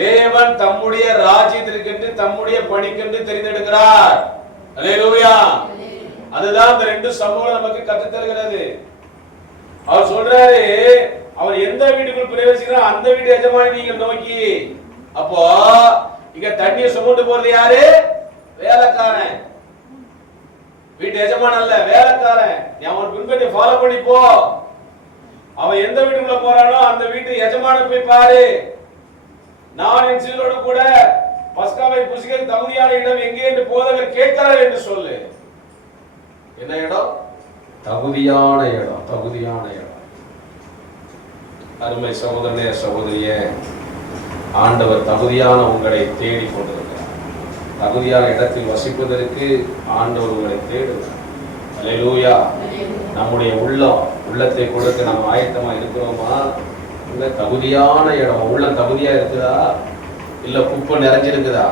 தேவன் தம்முடைய ராஜ்யத்திற்கென்று தம்முடைய பணிக்கென்று தெரிந்தெடுக்கிறார். அல்லேலூயா. அதுதான் இந்த 2 சம்பவம் நமக்கு கற்றுத் தருகிறது. அவர் சொல்றாரு, அவர் எந்த வீட்டுக்குள் பிரவேசிக்கிறார் அந்த வீட்டு எஜமானி நீங்கள் நோக்கி. அப்போ இங்க தண்ணியை சுமந்து போறது யாரு? வேலைக்காரன். வீட்டு எஜமான் அல்ல, வேலைக்காரன். நீ அவன் பின்பற்றி ஃபாலோ பண்ணி போ. அவன் எந்த வீட்டுக்குள்ள போறானோ அந்த வீட்டு எஜமான போய் பாரு. நான் என் சீடரோடு கூட பஸ்காவை புசிக்க தகுதியான இடம் எங்கே என்று போதகர் கேட்கிறார் என்று சொல்லு. என்ன இடம்? தகுதியான இடம். தகுதியான இடம். அருமை சகோதரனே, சகோதரியே, ஆண்டவர் தகுதியான உங்களை தேடி கொண்டிருக்கிறார். தகுதியான இடத்தில் வசிப்பதற்கு ஆண்டவர் உங்களை தேடுகிறார். அல்லேலூயா. நம்முடைய உள்ளத்தை கொடுக்க நம்ம ஆயத்தமா இருக்கிறோமா? இந்த தகுதியான இடம். உள்ளம் தகுதியா இருக்குதா? இல்ல குப்பை நிறைஞ்சிருக்குதா?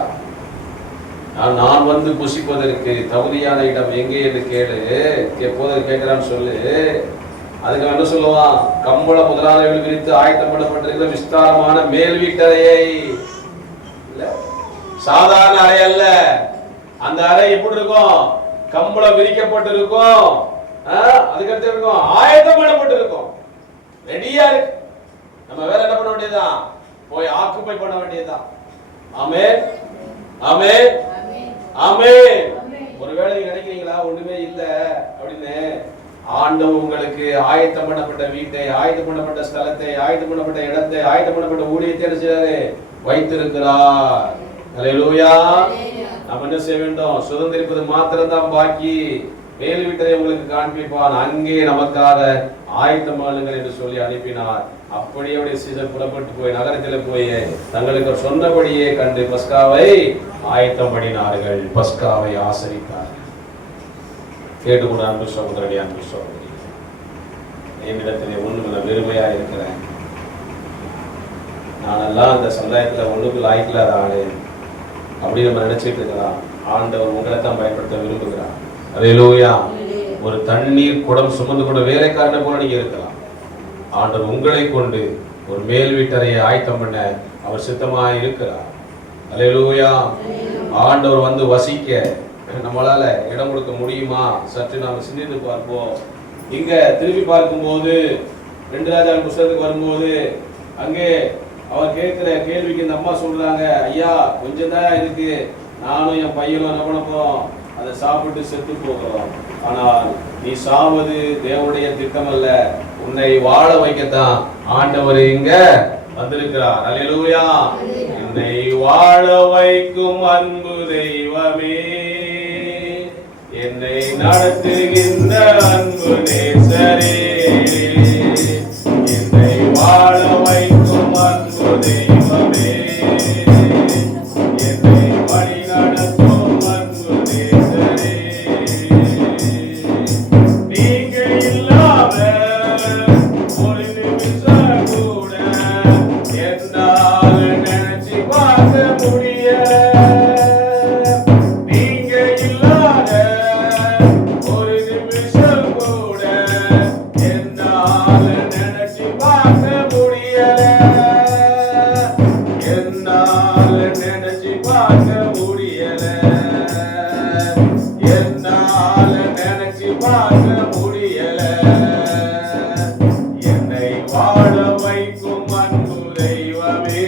நான் வந்து புசிப்பதற்கு தகுதியான இடம் எங்கே என்று கேளு. எப்போது கேட்கிறான்னு சொல்லு. அதுக்கு என்ன சொல்லுவான்? கம்பள முதலாளிகள் விரித்து ஆயத்தம் பண்ணப்பட்டிருக்கிற விஸ்தாரமான மேல் வீட்டறையை. சாதாரண அறை அல்ல. அந்த அறை எப்படி இருக்கும்? கம்பளம் விரிக்கப்பட்டு இருக்கும். அதுக்கடுத்து இருக்கும் ஆயத்தம் பண்ணப்பட்டு இருக்கும். ரெடியா இருக்கு. நம்ம வேற என்ன பண்ண வேண்டியதுதான்? போய் ஆக்குப்பை பண்ண வேண்டியதுதான். ஆமென், ஆமென், ஆமென். ஒருவேளை நீங்க நினைக்கிறீங்களா ஒண்ணுமே இல்ல அப்படின்னு? ஆண்டவர் உங்களுக்கு ஆயத்தம் பண்ணப்பட்ட வீட்டை, ஆயத்தம் பண்ணப்பட்ட ஸ்தலத்தை, ஆயத்தம் பண்ணப்பட்ட இடத்தை, ஆயத்தம் பண்ணப்பட்ட ஊழியத்தை என்ன செய்றாரு? வைத்திருக்கிறார். அல்லேலூயா. நம்ம என்ன செய்ய வேண்டும்? சுதந்திரிப்பது மாத்திரம் தான் பாக்கி. மேல் வீட்டை உங்களுக்கு காண்பிப்பான், அங்கே நமக்காக ஆயத்தம் பண்ணுங்கள் என்று சொல்லி அனுப்பினார். அப்படியே அவருடைய சீடர் புறப்பட்டு போய் நகரத்தில் போய் தங்களுக்கு சொன்னபடியே கண்டு பஸ்காவை ஆயத்தம் பண்ணினார்கள். பஸ்காவை ஆசரித்தார்கள். கேட்டுக்கொண்டு அன்பு சகோதரனே, அன்பு சகோதரி, என்னிடத்திலே ஒண்ணுமில்ல, வெறுமையா இருக்கிறேன், நானெல்லாம் அந்த சமுதாயத்துல ஒண்ணுக்கு லாய்க்கில்லாத ஆளு அப்படி நம்ம நினைச்சிட்டு இருக்கலாம். ஆண்டவர் உங்களை தான் பயன்படுத்த விரும்புகிறார். அல்லேலூயா. ஒரு தண்ணீர் குடம் சுமந்து கொண்ட வேலைக்காரனை போல நீங்க இருக்கலாம். ஆண்டவர் உங்களை கொண்டு ஒரு மேல் வீட்டறையை ஆயத்தம் பண்ண அவர் சித்தமாக இருக்கிறார். அல்லேலூயா. ஆண்டவர் வந்து வசிக்க நம்மளால இடம் கொடுக்க முடியுமா? சற்று நாம சிந்தித்து பார்ப்போம். இங்க திரும்பி பார்க்கும்போது 2 ராஜாக்கள் புத்தகத்துக்கு வரும்போது அங்கே அவர் கேட்கிற கேள்விக்கு இந்த அம்மா சொல்றாங்க, ஐயா கொஞ்சம் தான் இருக்கு, நானும் என் பையனும் என்ன பண்ண போறோம், அதை சாப்பிட்டு செத்து போகிறோம். ஆனால் நீ சாவது தேவனுடைய திட்டம் அல்ல, உன்னை வாழ வைக்கத்தான் ஆண்டவர் இங்க வந்திருக்கிறார். அல்லேலூயா. என்னை வாழ வைக்கும் அன்பு தெய்வமே, என்னை நடத்துகின்ற அன்பு நேசரே, என்னை வாழ வைக்கும் அன்பு தெய்வமே, என்னை வழி நடத்தும் அன்பு நேசரே, நீங்க இல்லாம ஒரு நிமிஷம் கூட என்னால் நினைச்சு பார்க்க முடியல. நீங்க இல்லாத ஒரு நிமிஷம் கூட என்னால் நினைச்சு பார்க்க முடியல, என்னால் நினைச்சு பார்க்க முடியல, என்னால் நினைச்சு பார்க்க முடியல. என்னை வாழ வைக்கும் அன்பு தெய்வமே,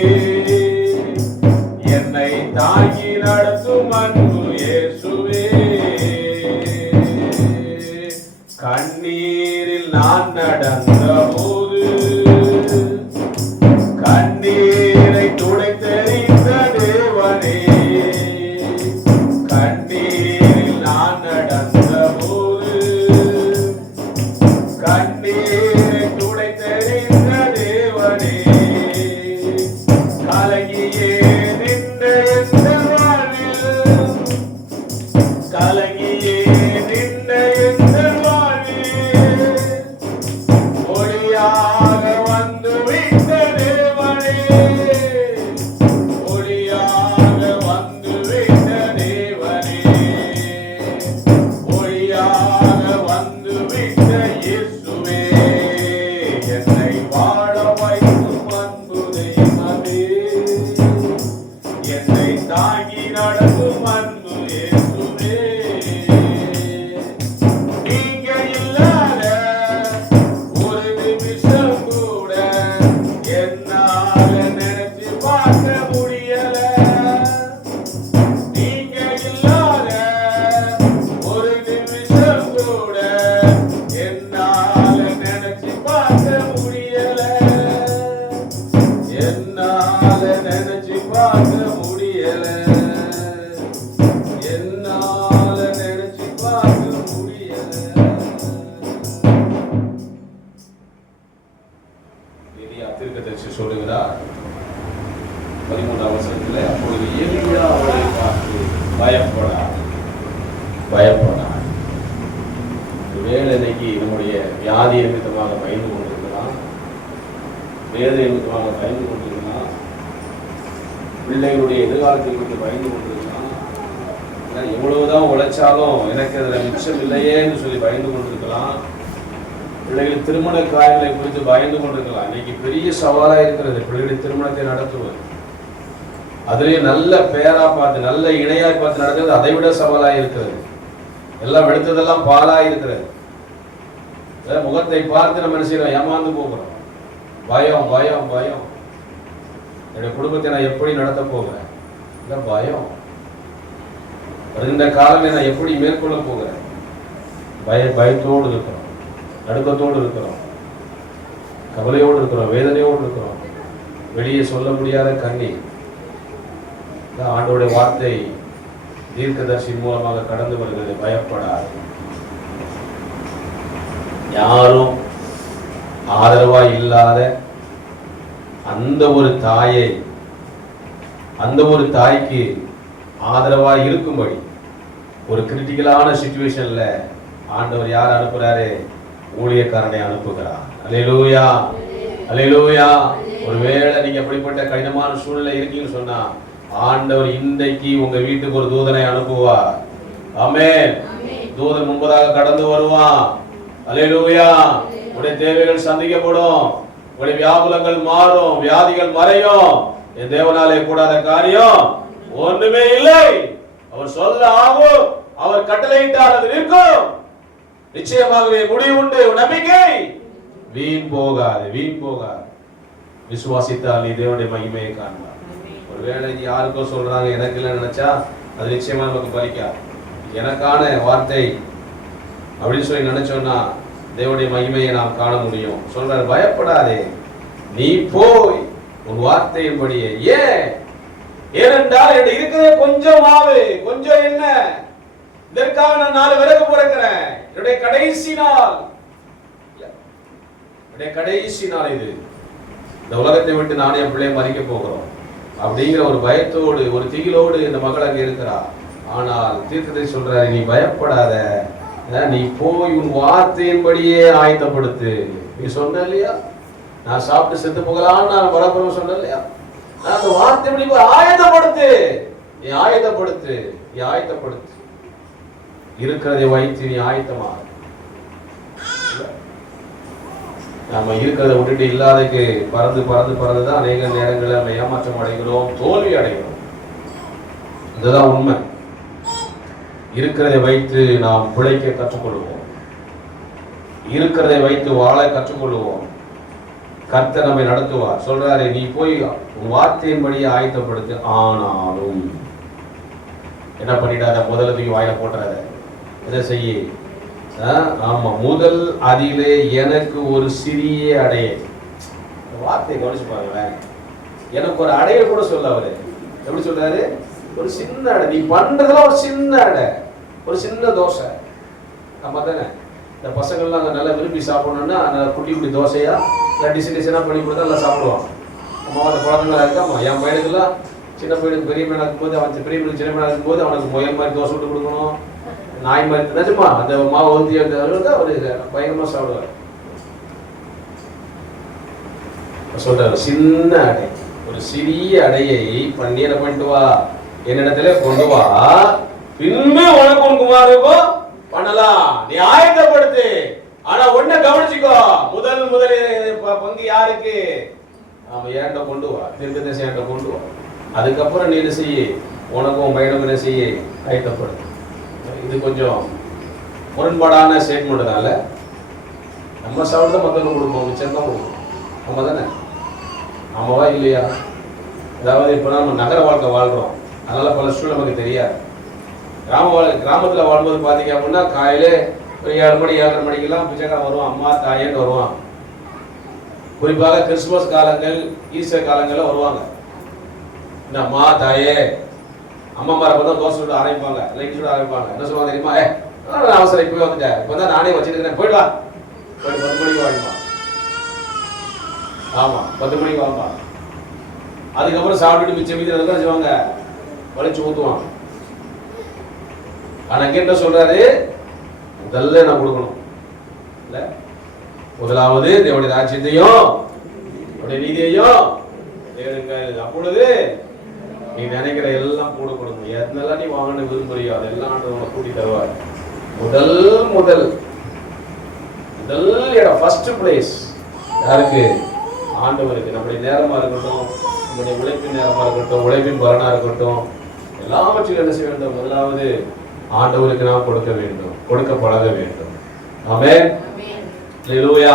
என்னை தாங்கி நடத்தும் அன்பு இயேசுவே, கண்ணீரில் நான் நடந்த போது கண்ணீரை துடைத்தெறிந்த தேவனே, கண்ணீரில் நான் நடந்த போது கண்ணீரை துடைத்தெறிந்த தேவனே, கலங்கியே நின்ற எந்த வாழ்வில், கலங்கியே நின்ற எந்த வாழ்வில் ஒளியாக வந்து விட்ட தேவனே, ஒளியாக வந்து விட்ட தேவனே, ஒளியாக வந்து விட்ட இயேசுவே, என்னை வாழ வைக்கும் அன்பு தெய்வமே, என்னை தாங்கி நடக்கும் அன்பு இயேசுவே, நீங்க இல்லாத ஒரு நிமிஷம் கூட என்னால நினைச்சு பார்க்க முடியல, நீங்க இல்லாத ஒரு நிமிஷம் கூட என்னால நினைச்சு பார்க்க முடியல, என்னால நினைச்சு பார்க்க முடியல, என்னால நினைச்சு பார்க்க முடியல. எலியா தீர்க்கதரிசி சொல்லுகிறார் 13ஆம் வசனத்திலே, அப்பொழுது எலியா அவரை பார்த்து பயப்படார், பயப்படார். ஒருவேளை இன்னைக்கு நம்முடைய வியாதி நிமித்தமாக பயந்து கொண்டிருக்கலாம், வேதனை நிமித்தமாக பயந்து கொண்டிருக்கலாம், பிள்ளைகளுடைய எதிர்காலத்தை குறித்து பயந்து கொண்டிருக்கலாம், எவ்வளவுதான் உழைச்சாலும் எனக்கு அதில் மிச்சம் இல்லையேன்னு சொல்லி பயந்து கொண்டிருக்கலாம், பிள்ளைகளின் திருமண காரியங்களை குறித்து பயந்து கொண்டிருக்கலாம். இன்னைக்கு பெரிய சவாலா இருக்கிறது பிள்ளைகளின் திருமணத்தை நடத்துவது. அதுலேயும் நல்ல பேரா பார்த்து நல்ல இணையாய் பார்த்து நடக்கிறது அதை விட சவாலா இருக்கிறது. எல்லாம் எடுத்ததெல்லாம் பாலா இருக்கிறது. முகத்தை பார்த்து நம்ம என்ன செய்யறோம், ஏமாந்து போகிறோம். பயம் பயம் பயம். என்னுடைய குடும்பத்தை நான் எப்படி நடத்த போகிறேன், இந்த பயம். வருகின்ற காலங்களை நான் எப்படி மேற்கொள்ள போகிறேன், பயத்தோடு இருக்கிறோம், நடுக்கத்தோடு இருக்கிறோம், கவலையோடு இருக்கிறோம், வேதனையோடு இருக்கிறோம், வெளியே சொல்ல முடியாத கண்ணீர். ஆண்டவருடைய வார்த்தை தீர்க்கதரிசி மூலமாக கடந்து வருகிறது, பயப்படாது. யாரும் ஆதரவா இல்லாத அந்த ஒரு தாயை, அந்த ஒரு தாய்க்கு ஆதரவா இருக்கும்படி ஒரு கிரிட்டிக்கலான சிச்சுவேஷன்ல ஆண்டவர் யார் அனுப்புறாரு, ஊழியக்காரனை அனுப்புகிறார். அல்லேலூயா, அல்லேலூயா. ஒருவேளை நீங்க அப்படிப்பட்ட கடினமான சூழ்நிலை இருக்கீங்கன்னு சொன்னா ஆண்டவர் இன்றைக்கு உங்க வீட்டுக்கு ஒரு தூதனை அனுப்புவார். ஆமென். தூதன் முன்பதாக கடந்து வருவான். அல்லேலூயா. உடைய தேவைகள் சந்திக்கப்படும், உடைய வியாகுலங்கள் மாறும், வியாதிகள் மறையும். என் தேவனாலே கூடாத காரியம் ஒண்ணுமே இல்லை. அவர் சொல்ல ஆகும், அவர் கட்டளையிட்டால் அது இருக்கும். நிச்சயமாகவே முடிவு உண்டு. நம்பிக்கை வீண் போகாது, வீண் போகாது. விசுவாசித்தால் நீ தேவனுடைய மகிமையை காண்பார். ஒருவேளை யாருக்கோ சொல்றாங்க எனக்கு இல்லை நினைச்சா அது நிச்சயமா நமக்கு பலிக்காது. எனக்கான வார்த்தை அப்படின்னு சொல்லி நினைச்சோம்னா தேவனுடைய மகிமையை நாம் காண முடியும். சொல்றாரு, பயப்படாதே, நீ போய் உன் வார்த்தையின்படியே. ஏனென்றால் என்னுடைய இருக்கிற கொஞ்சம் மாவு, கொஞ்சம் என்ன, இதற்காக நான் 4 விறகு பிறக்கிறேன். என்னுடைய கடைசி நாள், என்னுடைய கடைசி நாள் இது. இந்த உலகத்தை விட்டு நானே என் பிள்ளையை மறிக்க போகிறோம் அப்படிங்கிற ஒரு பயத்தோடு, ஒரு திகிலோடு இந்த மகள் அங்கே இருக்கிறார். ஆனால் தீர்க்கதரிசி சொல்றாரு, நீ பயப்படாத, நீ போய் உன் வார்த்தையின்படியே ஆயத்தப்படுத்து. நீ சொன்ன இல்லையா, நான் சாப்பிட்டு செத்து போகலான்னு நான் வரப்போறேன் சொன்ன இல்லையா, நான் அந்த வார்த்தைப்படி ஆயத்தப்படுத்து, நீ ஆயத்தப்படுத்து, நீ ஆயத்தப்படுத்து. இருக்கிறதை வைத்து நீ ஆயத்தமா. நம்ம இருக்கிறத விட்டுட்டு இல்லாதக்கு பறந்து பறந்து பறந்துதான் அநேக நேரங்களில் நம்ம ஏமாற்றம் அடைகிறோம், தோல்வி அடைகிறோம். இதுதான் உண்மை. இருக்கிறதை வைத்து நாம் பிழைக்க கற்றுக்கொள்வோம், இருக்கிறதை வைத்து வாழ கற்றுக்கொள்வோம். கர்த்தர் நம்மை நடத்துவார். சொல்றாரு, நீ போய் உன் வார்த்தையின்படியே ஆயத்தப்படுத்து. ஆனாலும் என்ன பண்ணிடாத, முதல்ல தூக்கி வாயில போட்டுறாத. இதை செய்ய. ஆமா, முதல் அதிலே எனக்கு ஒரு சிறிய அடைய. வார்த்தையை கவனிச்சு பாருங்களேன். எனக்கு ஒரு அடைய கூட சொல்ல அவரு எப்படி சொல்றாரு, ஒரு சின்ன அடை. நீ பண்றதுல ஒரு சின்ன அடை, ஒரு சின்ன தோசை. நம்ம தானே இந்த பசங்கள்லாம் அங்கே நல்லா விரும்பி சாப்பிடணும்னா நல்லா குட்டி குட்டி தோசையா இல்லை டிசைன் டிசைனாக பண்ணி கொடுத்தா நல்லா சாப்பிடுவான். அம்மா அந்த குழந்தைங்களா இருக்காமா, என் பையனுக்குலாம் சின்ன பையனுக்கு பெரிய பையனாக இருக்கும்போது, அவன் பெரிய பையனுக்கு சின்ன பையனாக இருக்கும்போது அவனுக்கு முயல் மாதிரி தோசை விட்டு கொடுக்கணும், நாய் மாதிரி நினைச்சுமா அந்த மாவு ஊற்றி தான் அவர் பயங்கரமாக சாப்பிடுவார். சொல்றாரு, சின்ன அடை, ஒரு சிறிய அடையை பண்ணி என்ன பண்ணிட்டு வா, என்னிடத்துல கொண்டு வா, பின்பு உனக்கு உன் குமாருக்கும் பண்ணலாம். நீ ஆயத்தப்படுத்து. ஆனா ஒன்ன கவனிச்சுக்கோ, முதல் பங்கு யாருக்கு? ஆமா, ஏன்ட்ட கொண்டு வா, தீர்க்கதரிசி ஏன்ட்ட கொண்டு வா. அதுக்கப்புறம் நீ என்ன செய்ய, உனக்கும் பையனுக்கும் என்ன செய்ய, ஆயத்தப்படுத்து. இது கொஞ்சம் முரண்பாடான ஸ்டேட்மெண்ட்னால நம்ம சாப்பிட்டு மற்றவங்க கொடுப்போம், மிச்சம் தான் கொடுப்போம். நம்ம தானே, ஆமாவா இல்லையா? அதாவது இப்போ நம்ம நகர வாழ்க்கை வாழ்கிறோம், அதனால பல சூழல் நமக்கு தெரியாது. கிராமத்தில் வாழும்போது பார்த்தீங்க அப்படின்னா காலையிலே ஒரு 7 மணி 7:30 மணிக்கெல்லாம் பிச்சைக்காரன் வருவான், அம்மா தாயேன்னு வருவான். குறிப்பாக கிறிஸ்துமஸ் காலங்கள், ஈஸ்டர் காலங்களில் வருவாங்க. இந்த அம்மா தாயே, அம்மா மாரை பார்த்தா தோசை விட்டு ஆரம்பிப்பாங்க, லைட் விட்டு ஆரம்பிப்பாங்க. என்ன சொல்லுவாங்க தெரியுமா? அவசரம் இப்போவே வந்துட்டேன், இப்போ தான் நானே வச்சுருக்கிறேன், போயிட்டு வா, போயிட்டு 10 மணிக்கு வாங்கிப்பான். ஆமாம், 10 மணிக்கு வாங்கிப்பான். அதுக்கப்புறம் சாப்பிட்டுட்டு மிச்சம் மீதி என்ன செய்வாங்க, வலிச்சு ஊற்றுவாங்க. ஆனா அங்க என்ன சொல்றாரு, முதல்ல நான் கொடுக்கணும் இல்ல, முதலாவது தேவனுடைய ராஜ்யத்தையும் அவருடைய நீதியையும் தேடுங்கள், அப்பொழுது நீ நினைக்கிற எல்லாம் கூட கொடுக்கும். எதெல்லாம் நீ வாங்கணும் விரும்புறியோ அதெல்லாம் ஆண்டவர் கூட்டி தருவார். முதல் இடம், ஃபர்ஸ்ட் பிளேஸ் யாருக்கு? ஆண்டவருக்கு. நம்முடைய நேரமா இருக்கட்டும், நம்முடைய உழைப்பின் நேரமா இருக்கட்டும், உழைப்பின் பலனா இருக்கட்டும், எல்லாவற்றிலும் என்ன செய்ய வேண்டும்? முதலாவது ஆண்டவருக்கு நாம் கொடுக்க வேண்டும், கொடுக்க பழக வேண்டும். ஆமென். அல்லேலூயா.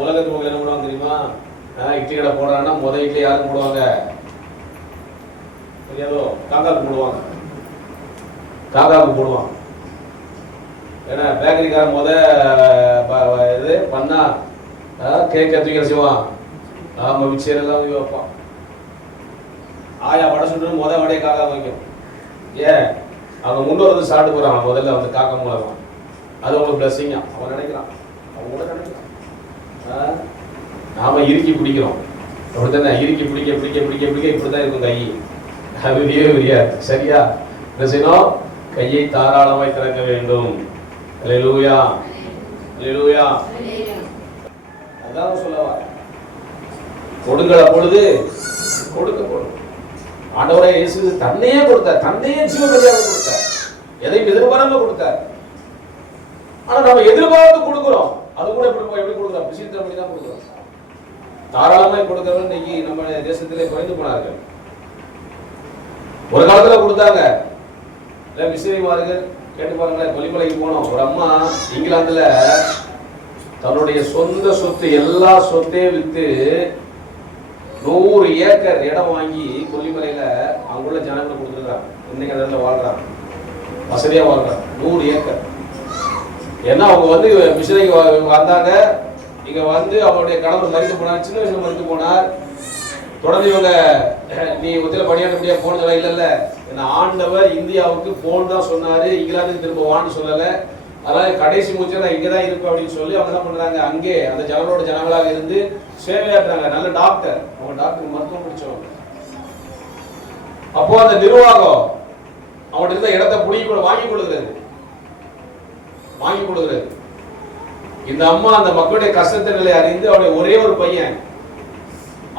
உலகத்து மக்கள் என்ன பண்ணுவாங்க தெரியுமா? இட்லி கடை போடுறாங்கன்னா முதல் இட்லி யாருக்கு போடுவாங்க தெரியாதோ? காக்காவுக்கு போடுவாங்க, காக்காவுக்கு போடுவாங்க. ஏன்னா பேக்கரிக்காரன் இது பண்ணா கேக் தூக்கி செய்வான், ஆமா மிக்சர் எல்லாம் வைப்பான். ஆயா வடை சுட்டு வடையை காக்கா வைக்கும். ஏன்? அவங்க முன்னோர் வந்து சாப்பிட்டு போறாங்க முதல்ல வந்து காக்கா மூலமா. அது அவங்களுக்கு பிளஸ்ஸிங்கா அவன் நினைக்கிறான், அவங்க கூட நினைக்கிறான். நாம இறுக்கி பிடிக்கிறோம், அப்படித்தானே? இறுக்கி பிடிக்க பிடிக்க பிடிக்க பிடிக்க இப்படிதான் இருக்கும் கை, அது விரியாது. சரியா? என்ன செய்யணும்? கையை தாராளமாய் திறக்க வேண்டும். அல்லேலூயா, அல்லேலூயா. அதான் சொல்லவா, கொடுங்கள் அப்பொழுது கொடுக்கப்படும். ஆண்டவரே இயேசு தன்னையே கொடுத்தார், தன்னையே ஜீவபலியாக கொடுத்தார், எதையும் எதிர்பாராம கொடுத்தார். ஆனா நம்ம எதிர்பார்த்து கொடுக்கிறோம், அது கூட எப்படி கொடுக்கிறோம், பிசித்தபடி தான் கொடுக்கிறோம். தாராளமாய் கொடுக்கிறவங்க இன்னைக்கு நம்ம தேசத்திலே குறைந்து போனார்கள். ஒரு காலத்துல கொடுத்தாங்க, மிஷனரிமார்கள் கேட்டு பாருங்களேன். கொல்லிமலைக்கு போனோம், ஒரு அம்மா இங்கிலாந்துல தன்னுடைய சொந்த சொத்து எல்லா சொத்தையும் வித்து 100 ஏக்கர் இடம் வாங்கி கொல்லிமலையில அங்குள்ள ஜனங்களை கொடுத்துருக்காங்க. இன்னைக்கு அந்த இடத்துல வாழ்றாங்க, வசதியா வாழ்றாங்க. 100 ஏக்கர். ஏன்னா அவங்க வந்து மிஷனரிக்கு வந்தாங்க, இங்க வந்து அவருடைய கணவர் மறித்து போனார், சின்ன வயசுல மறித்து போனார். தொடர்ந்து இவங்க நீ ஒத்தில பணியாற்ற முடியாது போனதெல்லாம் இல்ல, என்ன ஆண்டவர் இந்தியாவுக்கு போன் தான் சொன்னாரு, இங்கிலாந்துக்கு திரும்ப வான்னு சொல்லல. அதனால கடைசி மூச்சை நான் இங்கதான் இருப்பேன் அப்படின்னு சொல்லி அவங்க என்ன பண்றாங்க, அங்கே அந்த ஜனங்களோட ஜனங்களாக இருந்து சேவையாற்றுறாங்க. நல்ல டாக்டர், அவங்க டாக்டர் மருத்துவம் முடிச்சவங்க. அப்போ அந்த நிர்வாகம் அவங்கள்ட்ட இருந்த இடத்தை வாங்கி கொடுக்கிறது. இந்த அம்மா அந்த மக்களுடைய கஷ்டத்தை அறிந்து அவருடைய ஒரே ஒரு பையன்,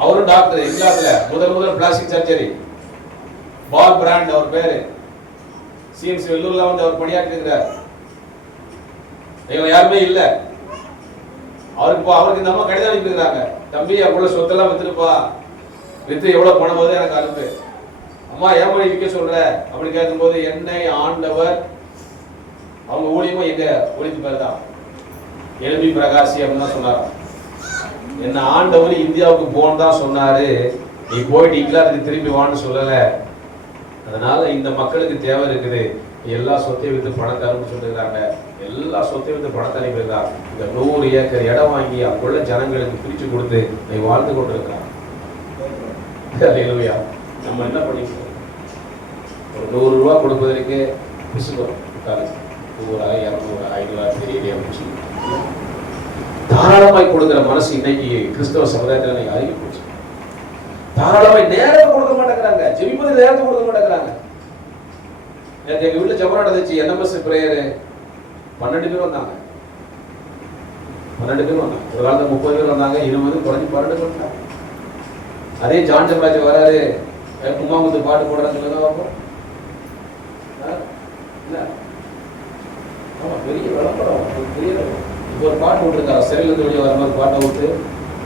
அவரும் டாக்டர், இங்கிலாந்துல முதல் பிளாஸ்டிக் சர்ஜரி, பால் பிராண்ட் அவர் பேரு, சிஎம்சி வெள்ளூர்ல வந்து அவர் பணியாற்றி இருக்கிறார். இவங்க யாருமே இல்ல. அவருக்கு இந்த அம்மா கடிதம் அனுப்பியிருக்கிறாங்க, தம்பி அவ்வளவு சொத்தெல்லாம் வித்துருப்பா, வித்து எவ்வளவு பணம் போது எனக்கு அனுப்பு. அம்மா ஏமாடி விற்க சொல்ற அப்படின்னு கேட்கும்போது, என்னை ஆண்டவர் அவங்க ஊழியமும் எங்க ஒழித்து பேருதான் எழுப்பி பிரகாசி அப்படின்னு தான் சொன்னார். என்ன ஆண்டவர் இந்தியாவுக்கு போன்னு தான் சொன்னாரு, நீ போயிட்டு இங்கிலாந்துக்கு திரும்பி வான்னு சொல்லல. அதனால இந்த மக்களுக்கு தேவை இருக்குது, எல்லா சொத்தையும் வித்து பணத்தை அனுப்பி சொல்லுகிறாங்க. எல்லா சொத்தையும் வித்து பணத்தை அனுப்பியிருக்காங்க. இந்த 100 ஏக்கர் இடம் வாங்கி அங்குள்ள ஜனங்களுக்கு பிரிச்சு கொடுத்து நீ வாழ்ந்து கொண்டிருக்கிறாங்க. நம்ம என்ன பண்ணிக்கிறோம், ஒரு 100 ரூபா கொடுப்பதற்கு பிசுகிறோம். 100, 200, 500 தெரியலையே அப்படின்னு சொல்லி தாராளமாய் கொடுக்கிற மனசு இன்னைக்கு கிறிஸ்தவ சமுதாயத்தில் அறிவி போச்சு. தாராளமாய் நேரத்தை கொடுக்க மாட்டேங்கிறாங்க, ஜெபிப்பது நேரத்தை கொடுக்க மாட்டேங்கிறாங்க. எங்க வீட்டுல ஜெபம் நடந்துச்சு, என்எம்எஸ் பிரேயரு, 12 பேர் வந்தாங்க. ஒரு காலத்துல 30 பேர் வந்தாங்க, 20 குறைஞ்சி 12 பேர் வந்தாங்க. அதே ஜான்சன் ராஜ் வராரு, கும்மாங்குத்து பாட்டு போடுறான்னு சொல்லுங்க பார்ப்போம். பெரிய விளம்பரம், பெரிய இப்போ ஒரு பாட்டு விட்டுருக்காரு, சிறையிலிருந்து வெளியே வர மாதிரி பாட்டை விட்டு.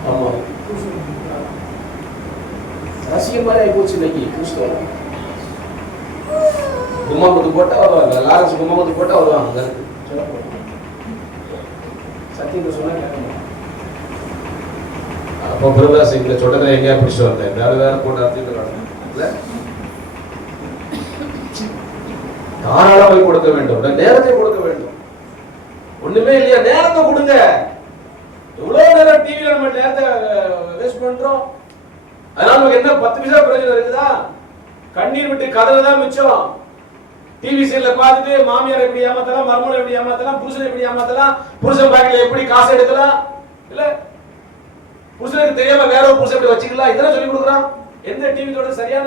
ஆமா, ரசிக மாதிரி ஆகி போச்சு இன்னைக்கு கிறிஸ்தவம். கும்மாங்குத்து போட்டா வருவாங்க, லாரன்ஸ் கும்மாங்குத்து போட்டா வருவாங்க. சத்தியம் சொன்னா கேட்கணும். அப்போ பிரதாஸ் இந்த சொட்டத்தை எங்கேயா பிடிச்சு வந்தேன், வேற போட்டு அர்த்தம் தாராளமாக கொடுக்க வேண்டும், நேரத்தை கொடுக்க வேண்டும். ஒண்ணுமே இல்லையா, நேரத்தை கொடுங்க. எவ்வளவு நேரம் டிவில நம்ம நேரத்தை வேஸ்ட் பண்றோம். அதனால நமக்கு என்ன 10 பைசா பிரயோஜனம் இருக்குதா? கண்ணீர் விட்டு கதவை தான் மிச்சம். டிவி சீரியல்ல பார்த்துட்டு மாமியார் எப்படி ஏமாத்தலாம், மருமகளை எப்படி ஏமாத்தலாம், புருஷனை எப்படி ஏமாத்தலாம், புருஷன் பாக்கெட்ல எப்படி காசு எடுக்கலாம், இல்ல புருஷனுக்கு தெரியாம வேற ஒரு புருஷன் எப்படி வச்சுக்கலாம், இதெல்லாம் சொல்லி கொடுக்குறான். எந்த டிவி தொடர் சரியான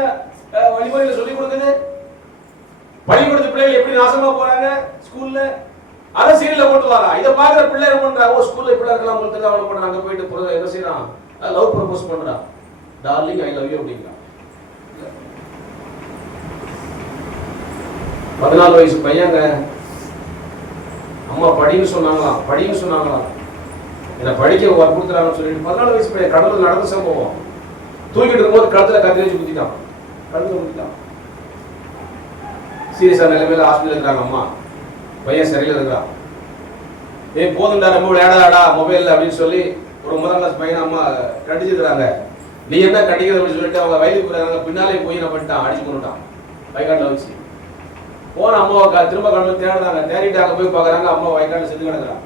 வழிமுறையில சொல்லி கொடுக்குது? பள்ளிக்கூடத்து பிள்ளைகள் எப்படி நாசமா போறாங்க ஸ்கூல்ல, அதை சீரியல்ல போட்டு வரா. இதை பாக்குற பிள்ளை என்ன பண்றா, ஓ ஸ்கூல்ல இப்படி இருக்கலாம் உங்களுக்கு அவனை பண்றான், அங்க போயிட்டு என்ன செய்யறான், லவ் ப்ரப்போஸ் பண்றான், டார்லிங் ஐ லவ் யூ அப்படிங்கிறான். 14 வயசு பையங்க, அம்மா படின்னு சொன்னாங்களாம், என்ன படிக்க வற்புறுத்துறாங்கன்னு சொல்லிட்டு 14 வயசு பையன் கடவுள் நடந்த சம்பவம். தூக்கிட்டு இருக்கும்போது கழுத்துல கத்தி வச்சு குத்திட்டான். சீரியஸா நிலைமையில ஹாஸ்பிட்டல் இருக்கிறாங்க. அம்மா பையன் சரியில இருக்கிறான். போதுண்டா ரொம்ப விளையாடாடா மொபைல் அப்படின்னு சொல்லி ஒரு 1ஆம் கிளாஸ் பையனை அம்மா கண்டிச்சிருக்கிறாங்க. நீ என்ன கண்டிக்கிறது அப்படின்னு சொல்லிட்டு அவங்க வயலுக்கு போறாங்க. பின்னாலே போய் என்ன பண்ணிட்டான், அடிச்சு கொண்டுட்டான் வயக்காட்டில் வச்சு. போன அம்மாவை திரும்ப கண்டு தேடுறாங்க. தேடிட்டு அங்கே போய் பார்க்குறாங்க, அம்மா வயக்காட்டில் செத்து கிடக்குறான்.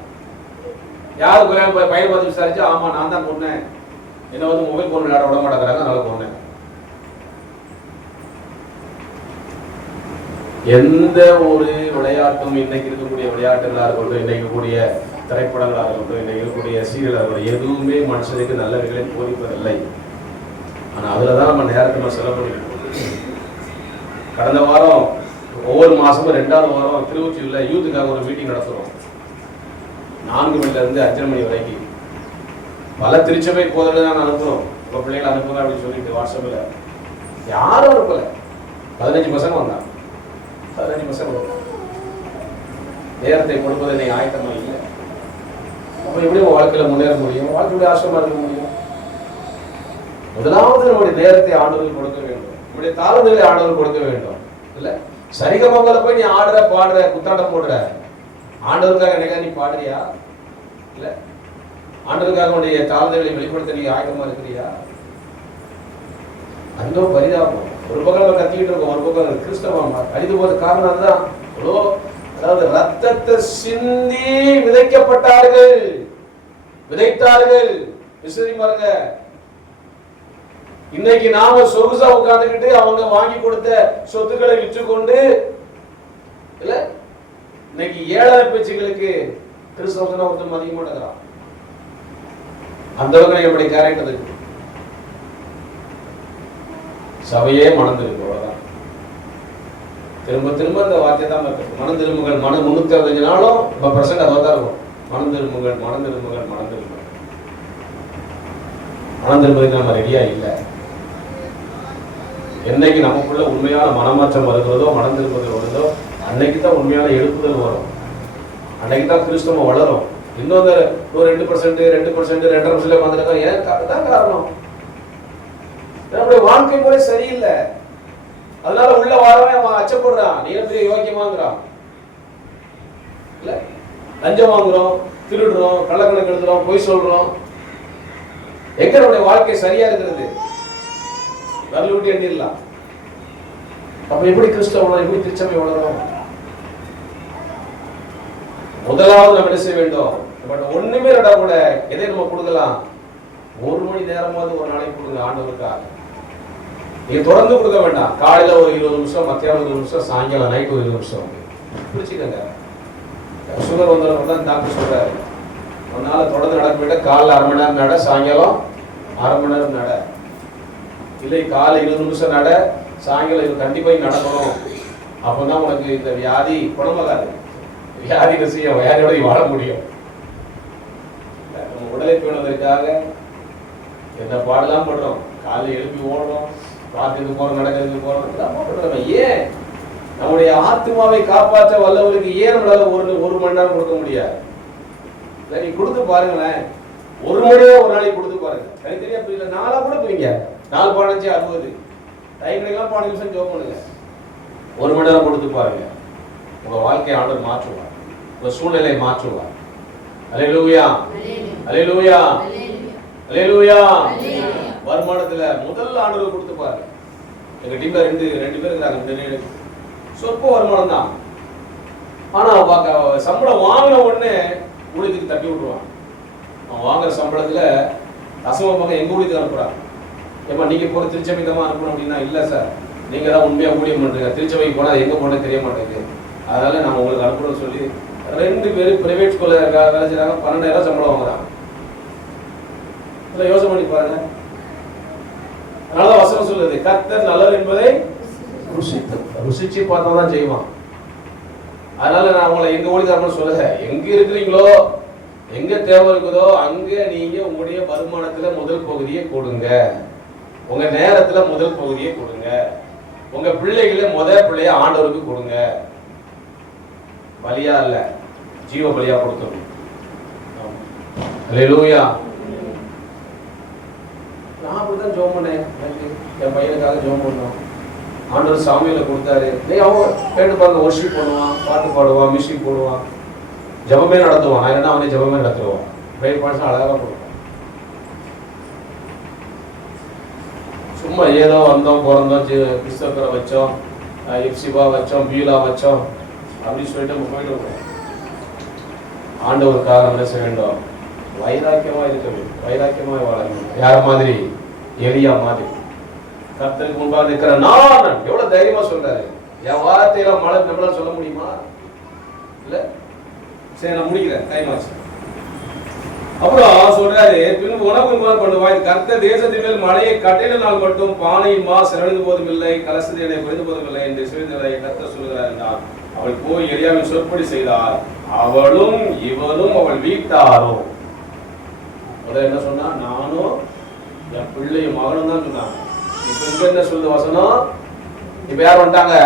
யாரு பையனை பார்த்து விசாரிச்சு, ஆமா நான் தான் கொன்னேன், என்ன வந்து மொபைல் போன் விளையாட விட மாட்டேங்கிறாங்க, அதனால கொன்னேன். எந்த ஒரு விளையாட்டும், இன்னைக்கு இருக்கக்கூடிய விளையாட்டுகளாக இருக்கட்டும், இன்னைக்கு கூடிய திரைப்படங்களாக இருக்கட்டும், இன்னைக்கு இருக்கக்கூடிய சீரியலாக இருக்கட்டும், எதுவுமே மனுஷனுக்கு நல்லவைகளை போதிப்பதில்லை. ஆனால் அதில் தான் நம்ம நேரத்தை நம்ம செலவு பண்ணிருக்கோம். கடந்த வாரம் ஒவ்வொரு மாதமும் 2வது வாரம் திருவொற்றியூரில் யூத்துக்காக ஒரு மீட்டிங் நடத்துகிறோம். 4 மணிலேருந்து 5:30 மணி வரைக்கும். பல திருச்சபை போதர்கள் தான் அனுப்புறோம். உங்க பிள்ளைகளை அனுப்புங்க அப்படின்னு சொல்லிட்டு வாட்ஸ்அப்ல யாரும் அனுப்பல. 15 பசங்க வந்தாங்க. 15 பசங்க வந்தாங்க. நேரத்தை கொடுப்பது என்னை ஆயத்தமா இல்லை. அப்ப எப்படி வாழ்க்கையில முன்னேற முடியும்? வாழ்க்கையுடைய ஆசிரமா இருக்க முடியும்? முதலாவது நம்முடைய நேரத்தை ஆண்டவர்கள் கொடுக்க வேண்டும். நம்முடைய தாழ்வுகளை ஆண்டவர்கள் கொடுக்க வேண்டும். இல்ல சரிகமங்கல போய் நீ ஆடுற பாடுற குத்தாட்டம் போடுற ஆண்டவருக்காக என்னைக்கா நீ பாடுறியா? இல்ல ஆண்டவருக்காக உன்னுடைய தாழ்வுகளை வெளிப்படுத்த நீ ஆயத்தமா இருக்கிறியா? அந்த பரிதாபம். ஒரு பக்கம் நம்ம கத்திக்கிட்டு இருக்கோம், ஒரு பக்கம் கிறிஸ்தவமா அழிந்து போது காரணம் அதுதான். அதாவது ரத்தத்தை சிந்தி விதைக்கப்பட்டார்கள், விதைத்தார்கள். விசதி பாருங்க, இன்னைக்கு நாம சொகுசா உட்கார்ந்துக்கிட்டு அவங்க வாங்கி கொடுத்த சொத்துக்களை விற்று கொண்டு இல்ல இன்னைக்கு ஏழை பேச்சுகளுக்கு கிறிஸ்தவ ஒருத்தர் அதிகமா நடக்கிறான். அந்த அளவுக்கு எப்படி கேரக்டர் இருக்கு. சபையே மனம் திரும்பும். அவ்வளவுதான். திரும்ப திரும்ப அந்த வார்த்தை தான் இருக்கு. மனம் திரும்புங்கள். மனம் 365 நாளும் இப்ப பிரசன்ட் அதான் தான் இருக்கும். மனம் திரும்புங்கள், மனம் திரும்புங்கள், மனம் திரும்புங்கள். மனம் திரும்புறதுக்கு நம்ம ரெடியா இல்லை. என்னைக்கு நமக்குள்ள உண்மையான மனமாற்றம் வருகிறதோ, மனம் திரும்புதல் வருதோ, அன்னைக்கு தான் உண்மையான எழுப்புதல் வரும். அன்னைக்கு தான் கிறிஸ்தவம் வளரும். இன்னொரு 2%, 2%, 2.5% வந்துருக்கோம். ஏன் தான் காரணம்? நம்முடைய வாழ்க்கை முறை சரியில்லை. அதனால உள்ள வாரவன் அவன் அச்சப்படுறான். நீ பெரிய யோக்கியமாங்கிறான். இல்ல லஞ்சம் வாங்குறோம், திருடுறோம், கள்ளக்கணக்கு எழுதுறோம், பொய் சொல்றோம். எங்க நம்முடைய வாழ்க்கை சரியா இருக்கிறது? வரல விட்டு எண்ணிடலாம். அப்ப எப்படி கிறிஸ்தவ எப்படி திருச்சபை வளரும்? முதலாவது நம்ம என்ன செய்ய வேண்டும்? பட் ஒண்ணுமே இல்லாட்டா கூட எதை நம்ம கொடுக்கலாம்? 1 மணி நேரமாவது ஒரு நாளைக்கு கொடுங்க ஆண்டவருக்காக. நீங்க தொடர்ந்து கொடுக்க வேண்டாம். காலையில ஒரு 20 நிமிஷம், மத்தியானம் 20 நிமிஷம், சாயங்காலம் நைட் ஒரு 20 நிமிஷம் பிடிச்சிக்கங்க. சுகர் வந்தவங்க தான் டாக்டர் சொல்றாரு, அதனால தொடர்ந்து நடக்க விட காலைல 1/2 மணி நேரம் நட, சாயங்காலம் 1/2 மணி நேரம் நட. இல்லை காலை 20 நிமிஷம் நட, சாயங்காலம் இது கண்டிப்பா நடக்கணும். அப்பதான் உனக்கு இந்த வியாதி குணமாகாது. வியாதி செய்ய வியாதியோட வாழ முடியும். நம்ம உடலை பேணுவதற்காக என்ன பாடலாம் பண்றோம். காலையில் எழுப்பி ஓடுறோம், பார்த்துக்கு போறோம், நடக்கிறதுக்கு போறோம். ஏன் நம்முடைய ஆத்மாவை காப்பாற்ற வல்லவருக்கு ஏன் நம்மளால ஒரு மணி நேரம் கொடுக்க முடியாது? நீ கொடுத்து பாருங்களேன். 1 மணி நேரம் ஒரு நாளைக்கு கொடுத்து பாருங்க. தனித்தனியா புரியல, 4 கூட புரியுங்க. 4, 15, 60 டைம் கிடைக்கலாம். 5 நிமிஷம் ஜோம் பண்ணுங்க. 1 மணி நேரம் கொடுத்து பாருங்க. உங்க வாழ்க்கையை ஆண்டவர் மாற்றுவார், உங்க சூழ்நிலையை மாற்றுவார். அல்லேலூயா, அல்லேலூயா, அல்லேலூயா. வருமானத்துல முதல் ஆண்டவர் கொடுத்து பாருங்க. எங்க டீம்ல ரெண்டு பேர் இருக்காங்க. சொற்ப வருமானம் தான். ஆனா சம்பளம் வாங்கின உடனே ஊழியத்துக்கு தட்டி விட்டுருவான். அவன் வாங்குற சம்பளத்துல தசம பக்கம் எங்க ஊழியத்துக்கு அனுப்புறான். ஏமா நீங்க போற திருச்சபை தான் அனுப்பணும் அப்படின்னா, இல்ல சார் நீங்க தான் உண்மையா ஊழியம் பண்றீங்க, திருச்சபைக்கு போனா எங்க போன தெரிய மாட்டேங்குது, அதனால நான் உங்களுக்கு அனுப்பணும்னு சொல்லி 2 பேரும் பிரைவேட் ஸ்கூல்ல வேலை செய்யறாங்க. 12,000 சம்பளம் வாங்குறாங்க. யோசனை பண்ணி பாருங்க. அதனால வசனம் சொல்லுது, கர்த்தர் நல்லவர் என்பதை ருசிச்சு பார்த்தாதான் செய்வான். அதனால நான் உங்களை எங்க ஊழியர்கள் சொல்லுங்க, எங்க இருக்கிறீங்களோ, எங்க தேவை இருக்குதோ அங்க நீங்க உங்களுடைய வருமானத்துல முதல் பகுதியை கொடுங்க, உங்க நேரத்துல முதல் பகுதியை கொடுங்க, உங்க பிள்ளைகளை முதல் பிள்ளைய ஆண்டவருக்கு கொடுங்க. பலியா இல்ல, ஜீவ பலியா கொடுத்தோம். அல்லேலூயா. நான் அப்படிதான் ஜெபம் பண்ணேன். என் பையனுக்காக ஜெபம் பண்ணோம். ஆண்டவர் சாமியில கொடுத்தாரு. அவன் கேட்டு பாருங்க, ஒர்ஷிப் பண்ணுவான், பாட்டு பாடுவான், மியூசிக் போடுவான், ஜபமே நடத்துவான். நான் என்ன அவனே ஜபமே நடத்துவான். பைபிள் பாடம் அழகா கொடுப்பான். சும்மா ஏதோ வந்தோம் பிறந்தோம், கிறிஸ்தவரை வச்சோம், எப்சிபா வச்சோம், பீலா வச்சோம் அப்படின்னு சொல்லிட்டு நம்ம போயிட்டு ஆண்டவருக்காக என்ன செய்ய வேண்டும்? வைராக்கியமா இருக்க வேண்டும், வைராக்கியமா வாழ வேண்டும். யார மாதிரி? எலியா மாதிரி. கர்த்தருக்கு முன்பாக நிற்கிற நான் எவ்வளவு தைரியமா சொல்றாரு. என் வார்த்தையெல்லாம் மழை நம்மளால சொல்ல முடியுமா? இல்ல. சரி, நான் முடிக்கிறேன், டைம் ஆச்சு. அப்புறம் சொல்றாரு, பின்பு உனக்கு முன்பாக பண்ணுவாய், கர்த்தர் தேசத்தின் மேல் மழையை கட்டினால் மட்டும் பானையின் மா சிறந்து போதும் இல்லை, கலசத்தை குறைந்து போதும் இல்லை என்று சொல்லிகளை கர்த்தர் சொல்கிறார் என்றார். அவள் போய் எலியாவின் சொற்படி செய்தார். அவளும் இவனும் அவள் வீட்டாரும். முதல்ல என்ன சொன்னா, நானும் என் பிள்ளையும் மகனும் தான் சொன்னாங்க. இப்ப இங்க என்ன சொல்லுது வசனம்? இப்ப யார் வந்துட்டாங்க?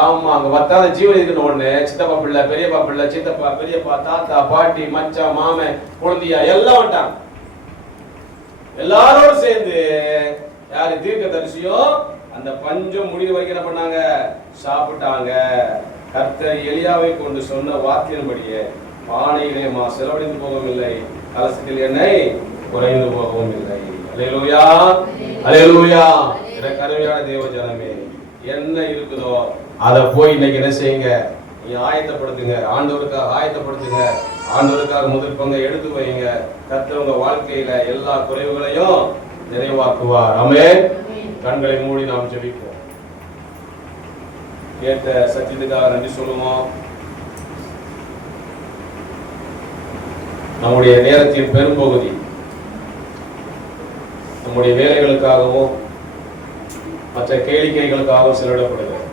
ஆமா, அங்க பத்தாத ஜீவன் இருக்குன்னு ஒண்ணு, சித்தப்பா பிள்ளை, பெரியப்பா பிள்ளை, சித்தப்பா, பெரியப்பா, தாத்தா, பாட்டி, மச்சான், மாமன், குழந்தையா எல்லாம் வந்துட்டாங்க. எல்லாரோடும் சேர்ந்து யாரு தீர்க்கதரிசியும் அந்த பஞ்சம் முடிவு வரைக்கும் என்ன பண்ணாங்க? சாப்பிட்டாங்க. கர்த்தர் எலியாவை கொண்டு சொன்ன வார்த்தையின்படியே பானையிலே மா செலவழிந்து போகவும் இல்லை, கலசத்தில் எண்ணெய் குறைந்து போகவும் இல்லை. அல்லேலூயா, அல்லேலூயா. எனக்கு அருமையான தேவ ஜனமே, என்ன இருக்குதோ அதை போய் இன்னைக்கு என்ன செய்யுங்க? நீ ஆயத்தப்படுத்துங்க, ஆண்டவருக்காக ஆயத்தப்படுத்துங்க, ஆண்டவருக்காக முதல் பங்கை எடுத்து வைங்க. கர்த்தர் உங்க வாழ்க்கையில எல்லா குறைவுகளையும் நிறைவாக்குவார். ஆமென். கண்களை மூடி நாம் ஜெபிப்போம். கேட்ட சத்தியத்துக்காக நன்றி சொல்லுவோம். நம்முடைய நேரத்தின் பெரும்பகுதி நம்முடைய வேலைகளுக்காகவும் மற்ற கேளிக்கைகளுக்காகவும் செலவிடப்படுகிறது.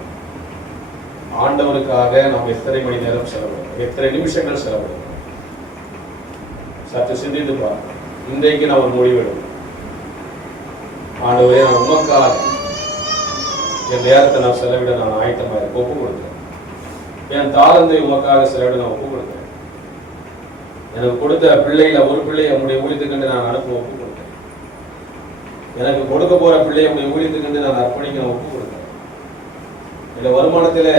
ஆண்டவருக்காக நாம் எத்தனை மணி நேரம் செலவிடுவோம்? எத்தனை நிமிஷங்கள் செலவிடுவோம்? சற்று சிந்தித்து பார்ப்போம். இன்றைக்கு நான் ஒரு முடிவெடுவோம். ஆண்டவரே, நான் உமக்காக என் நேரத்தை நான் செலவிட நான் ஆயத்தமாக இருக்க ஒப்பு கொடுக்கிறேன். என் தாளந்தை உமக்காக செலவிட நான் ஒப்பு கொடுக்கிறேன். எனக்கு கொடுத்த பிள்ளைகளை ஒரு பிள்ளையை நம்முடைய ஊழியத்துக்கு நான் அனுப்ப ஒப்பு கொடுக்கிறேன். எனக்கு கொடுக்க போற பிள்ளையை நம்முடைய ஊழியத்துக்கு நான் அர்ப்பணிக்க நான் ஒப்பு கொடுக்கிறேன். இந்த வருமானத்தில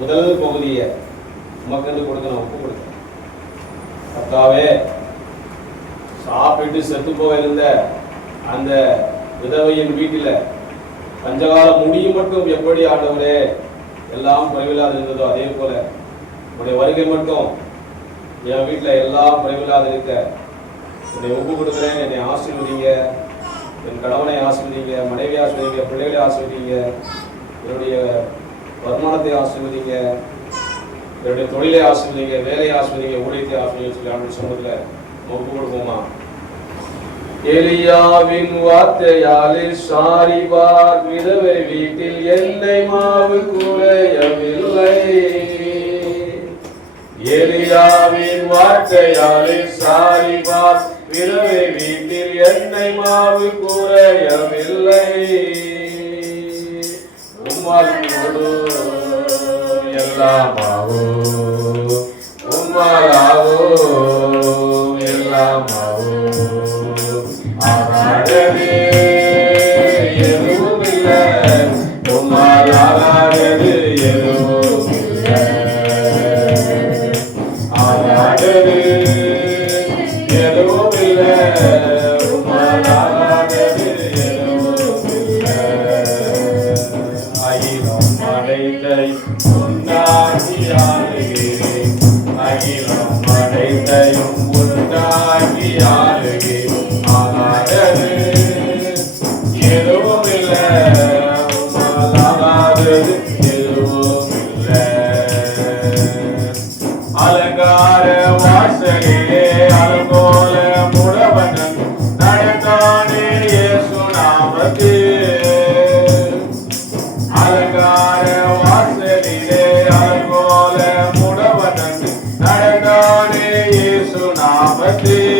முதல் பகுதியை உமக்கு கொடுக்க நான் ஒப்பு கொடுக்கிறேன். கர்த்தாவே, சாப்பிட்டு செத்து போக இருந்த அந்த விதவையின் வீட்டில பஞ்சகாலம் முடியும் மட்டும் எப்படி ஆண்டவரே எல்லாம் குறைவில்லாது இருந்ததோ, அதே போல உடைய வருகை மட்டும் என் வீட்டில் எல்லாம் குறைவில்லாது இருக்க என்னை ஒப்பு கொடுக்குறேன். என்னை ஆசீர்வதிங்க, என் கணவனை ஆசீர்வதிங்க, மனைவி ஆசீர்வதிங்க, பிள்ளைகளை ஆசீர்வதிங்க, என்னுடைய வருமானத்தை ஆசீர்வதிங்க, என்னுடைய தொழிலை ஆசீர்வதிங்க, வேலையை ஆசீர்வதிங்க, ஊழியத்தை ஆசீர்வதிங்க சொல்லி ஆண்டு சொன்னதுல ஒப்பு கொடுப்போமா? எலியாவின் வார்த்தையாலே சாரிபார் விதவை வீட்டில் எண்ணெய் மாவு குறையவில்லை. எலியாவின் வார்த்தையாலே சாரிபார் விதவை வீட்டில் எண்ணெய் மாவு குறையவில்லை. உம்மால் எல்லாமாவோ, உம்மாலாவோ எல்லாமாவோ, ஆராடவே எதுவும் இல்லை, உம்மால் ஆராடவே எதுவும் இல்லை, ஆராடவே எதுவும் இல்லை, உம்மால் ஆராடவே எதுவும் இல்லை. அகிலம் அனைத்தை உண்டாக்கி ஆளுகிறேன், அகிலம் அனைத்தையும் உண்டாக்கி ஆளுகிறேன். எதுவும் இல்லை, எதுவும் இல்லை. அலங்கார வாசலிலே அலங்கோல முடவன் நடந்தானே இயேசு நாமத்தில். அலங்கார வாசலிலே அலங்கோல முடவன் நடந்தானே இயேசு நாமத்தில்.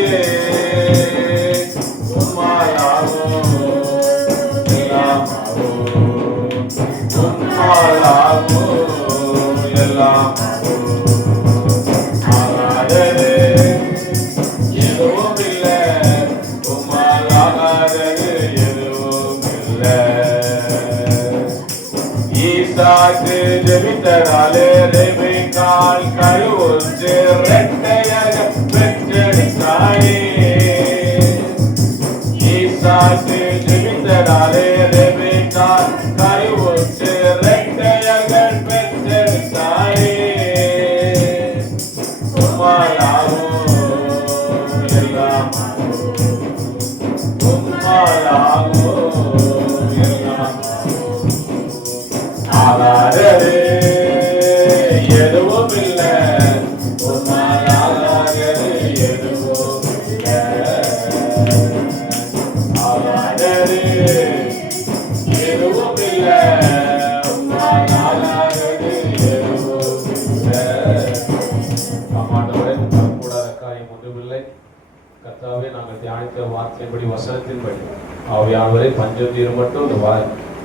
ஜெபித்ததாலே ரெபெக்காள் கருவுற்று இரட்டையாக பெற்றெடுத்தாயே. ஈசாக்கு ஜெபித்ததாலே ரெபெக்காள் கருவுற்று இரட்டையாக பெற்றெடுத்தாயே. உம்மாலாவோ எல்லாமாவோ, உம்மாலாவோ ஆகாதது எதுவும் இல்லை, உம்மால் ஆகாதது எதுவும் இல்லை, ஆகாதது எதுவும் இல்லை, உம்மால் ஆகாதது எதுவும் இல்லை. ஆமாண்டவரே, கூடாத காரியம் ஒன்றுமில்லை. கர்த்தாவே, வார்த்தையின்படி வசனத்தின்படி ஆவியானவரை பஞ்சம் தீரும் மட்டும் இந்த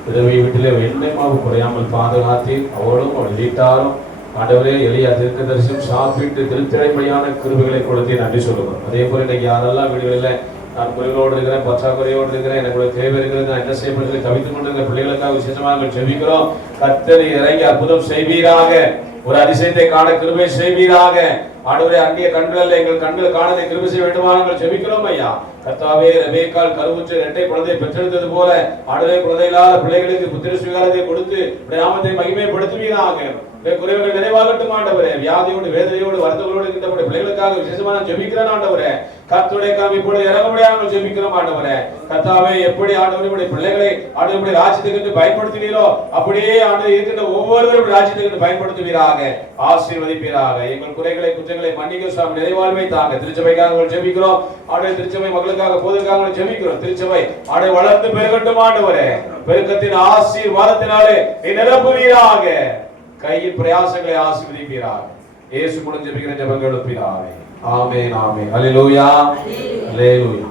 விதவை வீட்டிலே எண்ணெய் மாவு குறையாமல் பாதுகாத்து அவளும் அவள் வீட்டாரும் ஆண்டவரே எளியா தீர்க்கதரிசியும் சாப்பிட்டு திருத்திழைமையான கிருபைகளை கொடுத்து நன்றி சொல்லுவோம். அதே போல இன்னைக்கு யாரெல்லாம் வீடுகளில் நான் குறைகளோடு இருக்கிறேன், பற்றாக்குறையோடு இருக்கிறேன், எனக்கு தேவை இருக்கிறது, நான் என்ன செய்யப்படுகிறது தவித்துக் கொண்டிருக்கிற பிள்ளைகளுக்காக விசேஷமாக ஜெபிக்கிறோம். கர்த்தர் இறங்கி அற்புதம் செய்வீராக, ஒரு அதிசயத்தை காண கிருபை செய்வீராக. ஆண்டவரே அந்நிய கண்கள் எங்கள் கண்கள் காணதை கிருபை செய்ய வேண்டுமா நாங்கள் ஜெபிக்கிறோம் ஐயா. கர்த்தாவே ரெபேக்காள் கருவுற்று இரட்டை குழந்தையை பெற்றெடுத்தது போல ஆண்டவரே குழந்தை இல்லாத பிள்ளைகளுக்கு புத்திர சுவீகாரத்தை கொடுத்து நாமத்தை மகிமைப்படுத்துவீராக. குறைவுகள் நிறைவாகட்டும் ஆண்டவரே. வியாதியோடு வேதனையோடு வருத்தங்களோடு இருக்கின்ற பிள்ளைகளுக்காக விசேஷமான ஜெபிக்கிறேன் ஆண்டவரே. கர்த்தருடைய கரம் இப்பொழுது இறங்க முடியாமல் ஜெபிக்கிறோம் ஆண்டவரே. கர்த்தாவே எப்படி ஆண்டவருடைய பிள்ளைகளை ஆண்டவருடைய ராஜ்யத்துக்கு பயன்படுத்துவீரோ அப்படியே ஆண்டவர் இருக்கின்ற ஒவ்வொருவரும் ராஜ்யத்துக்கு பயன்படுத்துவீராக, ஆசீர்வதிப்பீராக. எங்கள் குறைகளை குற்றங்களை மன்னிக்க சுவாமி நிறைவாழ்வை தாங்க. திருச்சபைக்காக ஜெபிக்கிறோம் ஆண்டவரே. திருச்சபை மக்களுக்காக போதற்காக ஜெபிக்கிறோம். திருச்சபை ஆண்டவரை வளர்ந்து பெருகட்டும் ஆண்டவரே. பெருக்கத்தின் ஆசீர்வாதத்தினாலே நிரப்புவீராக. கையின் பிரயாசங்களை ஆசீர்வதிப்பீராக. இயேசு மூலம் ஜெபிக்கிற ஜெபங்கள் எடுப்பீராக. ஆமென் ஆமென். அல்லேலூயா அல்லேலூயா.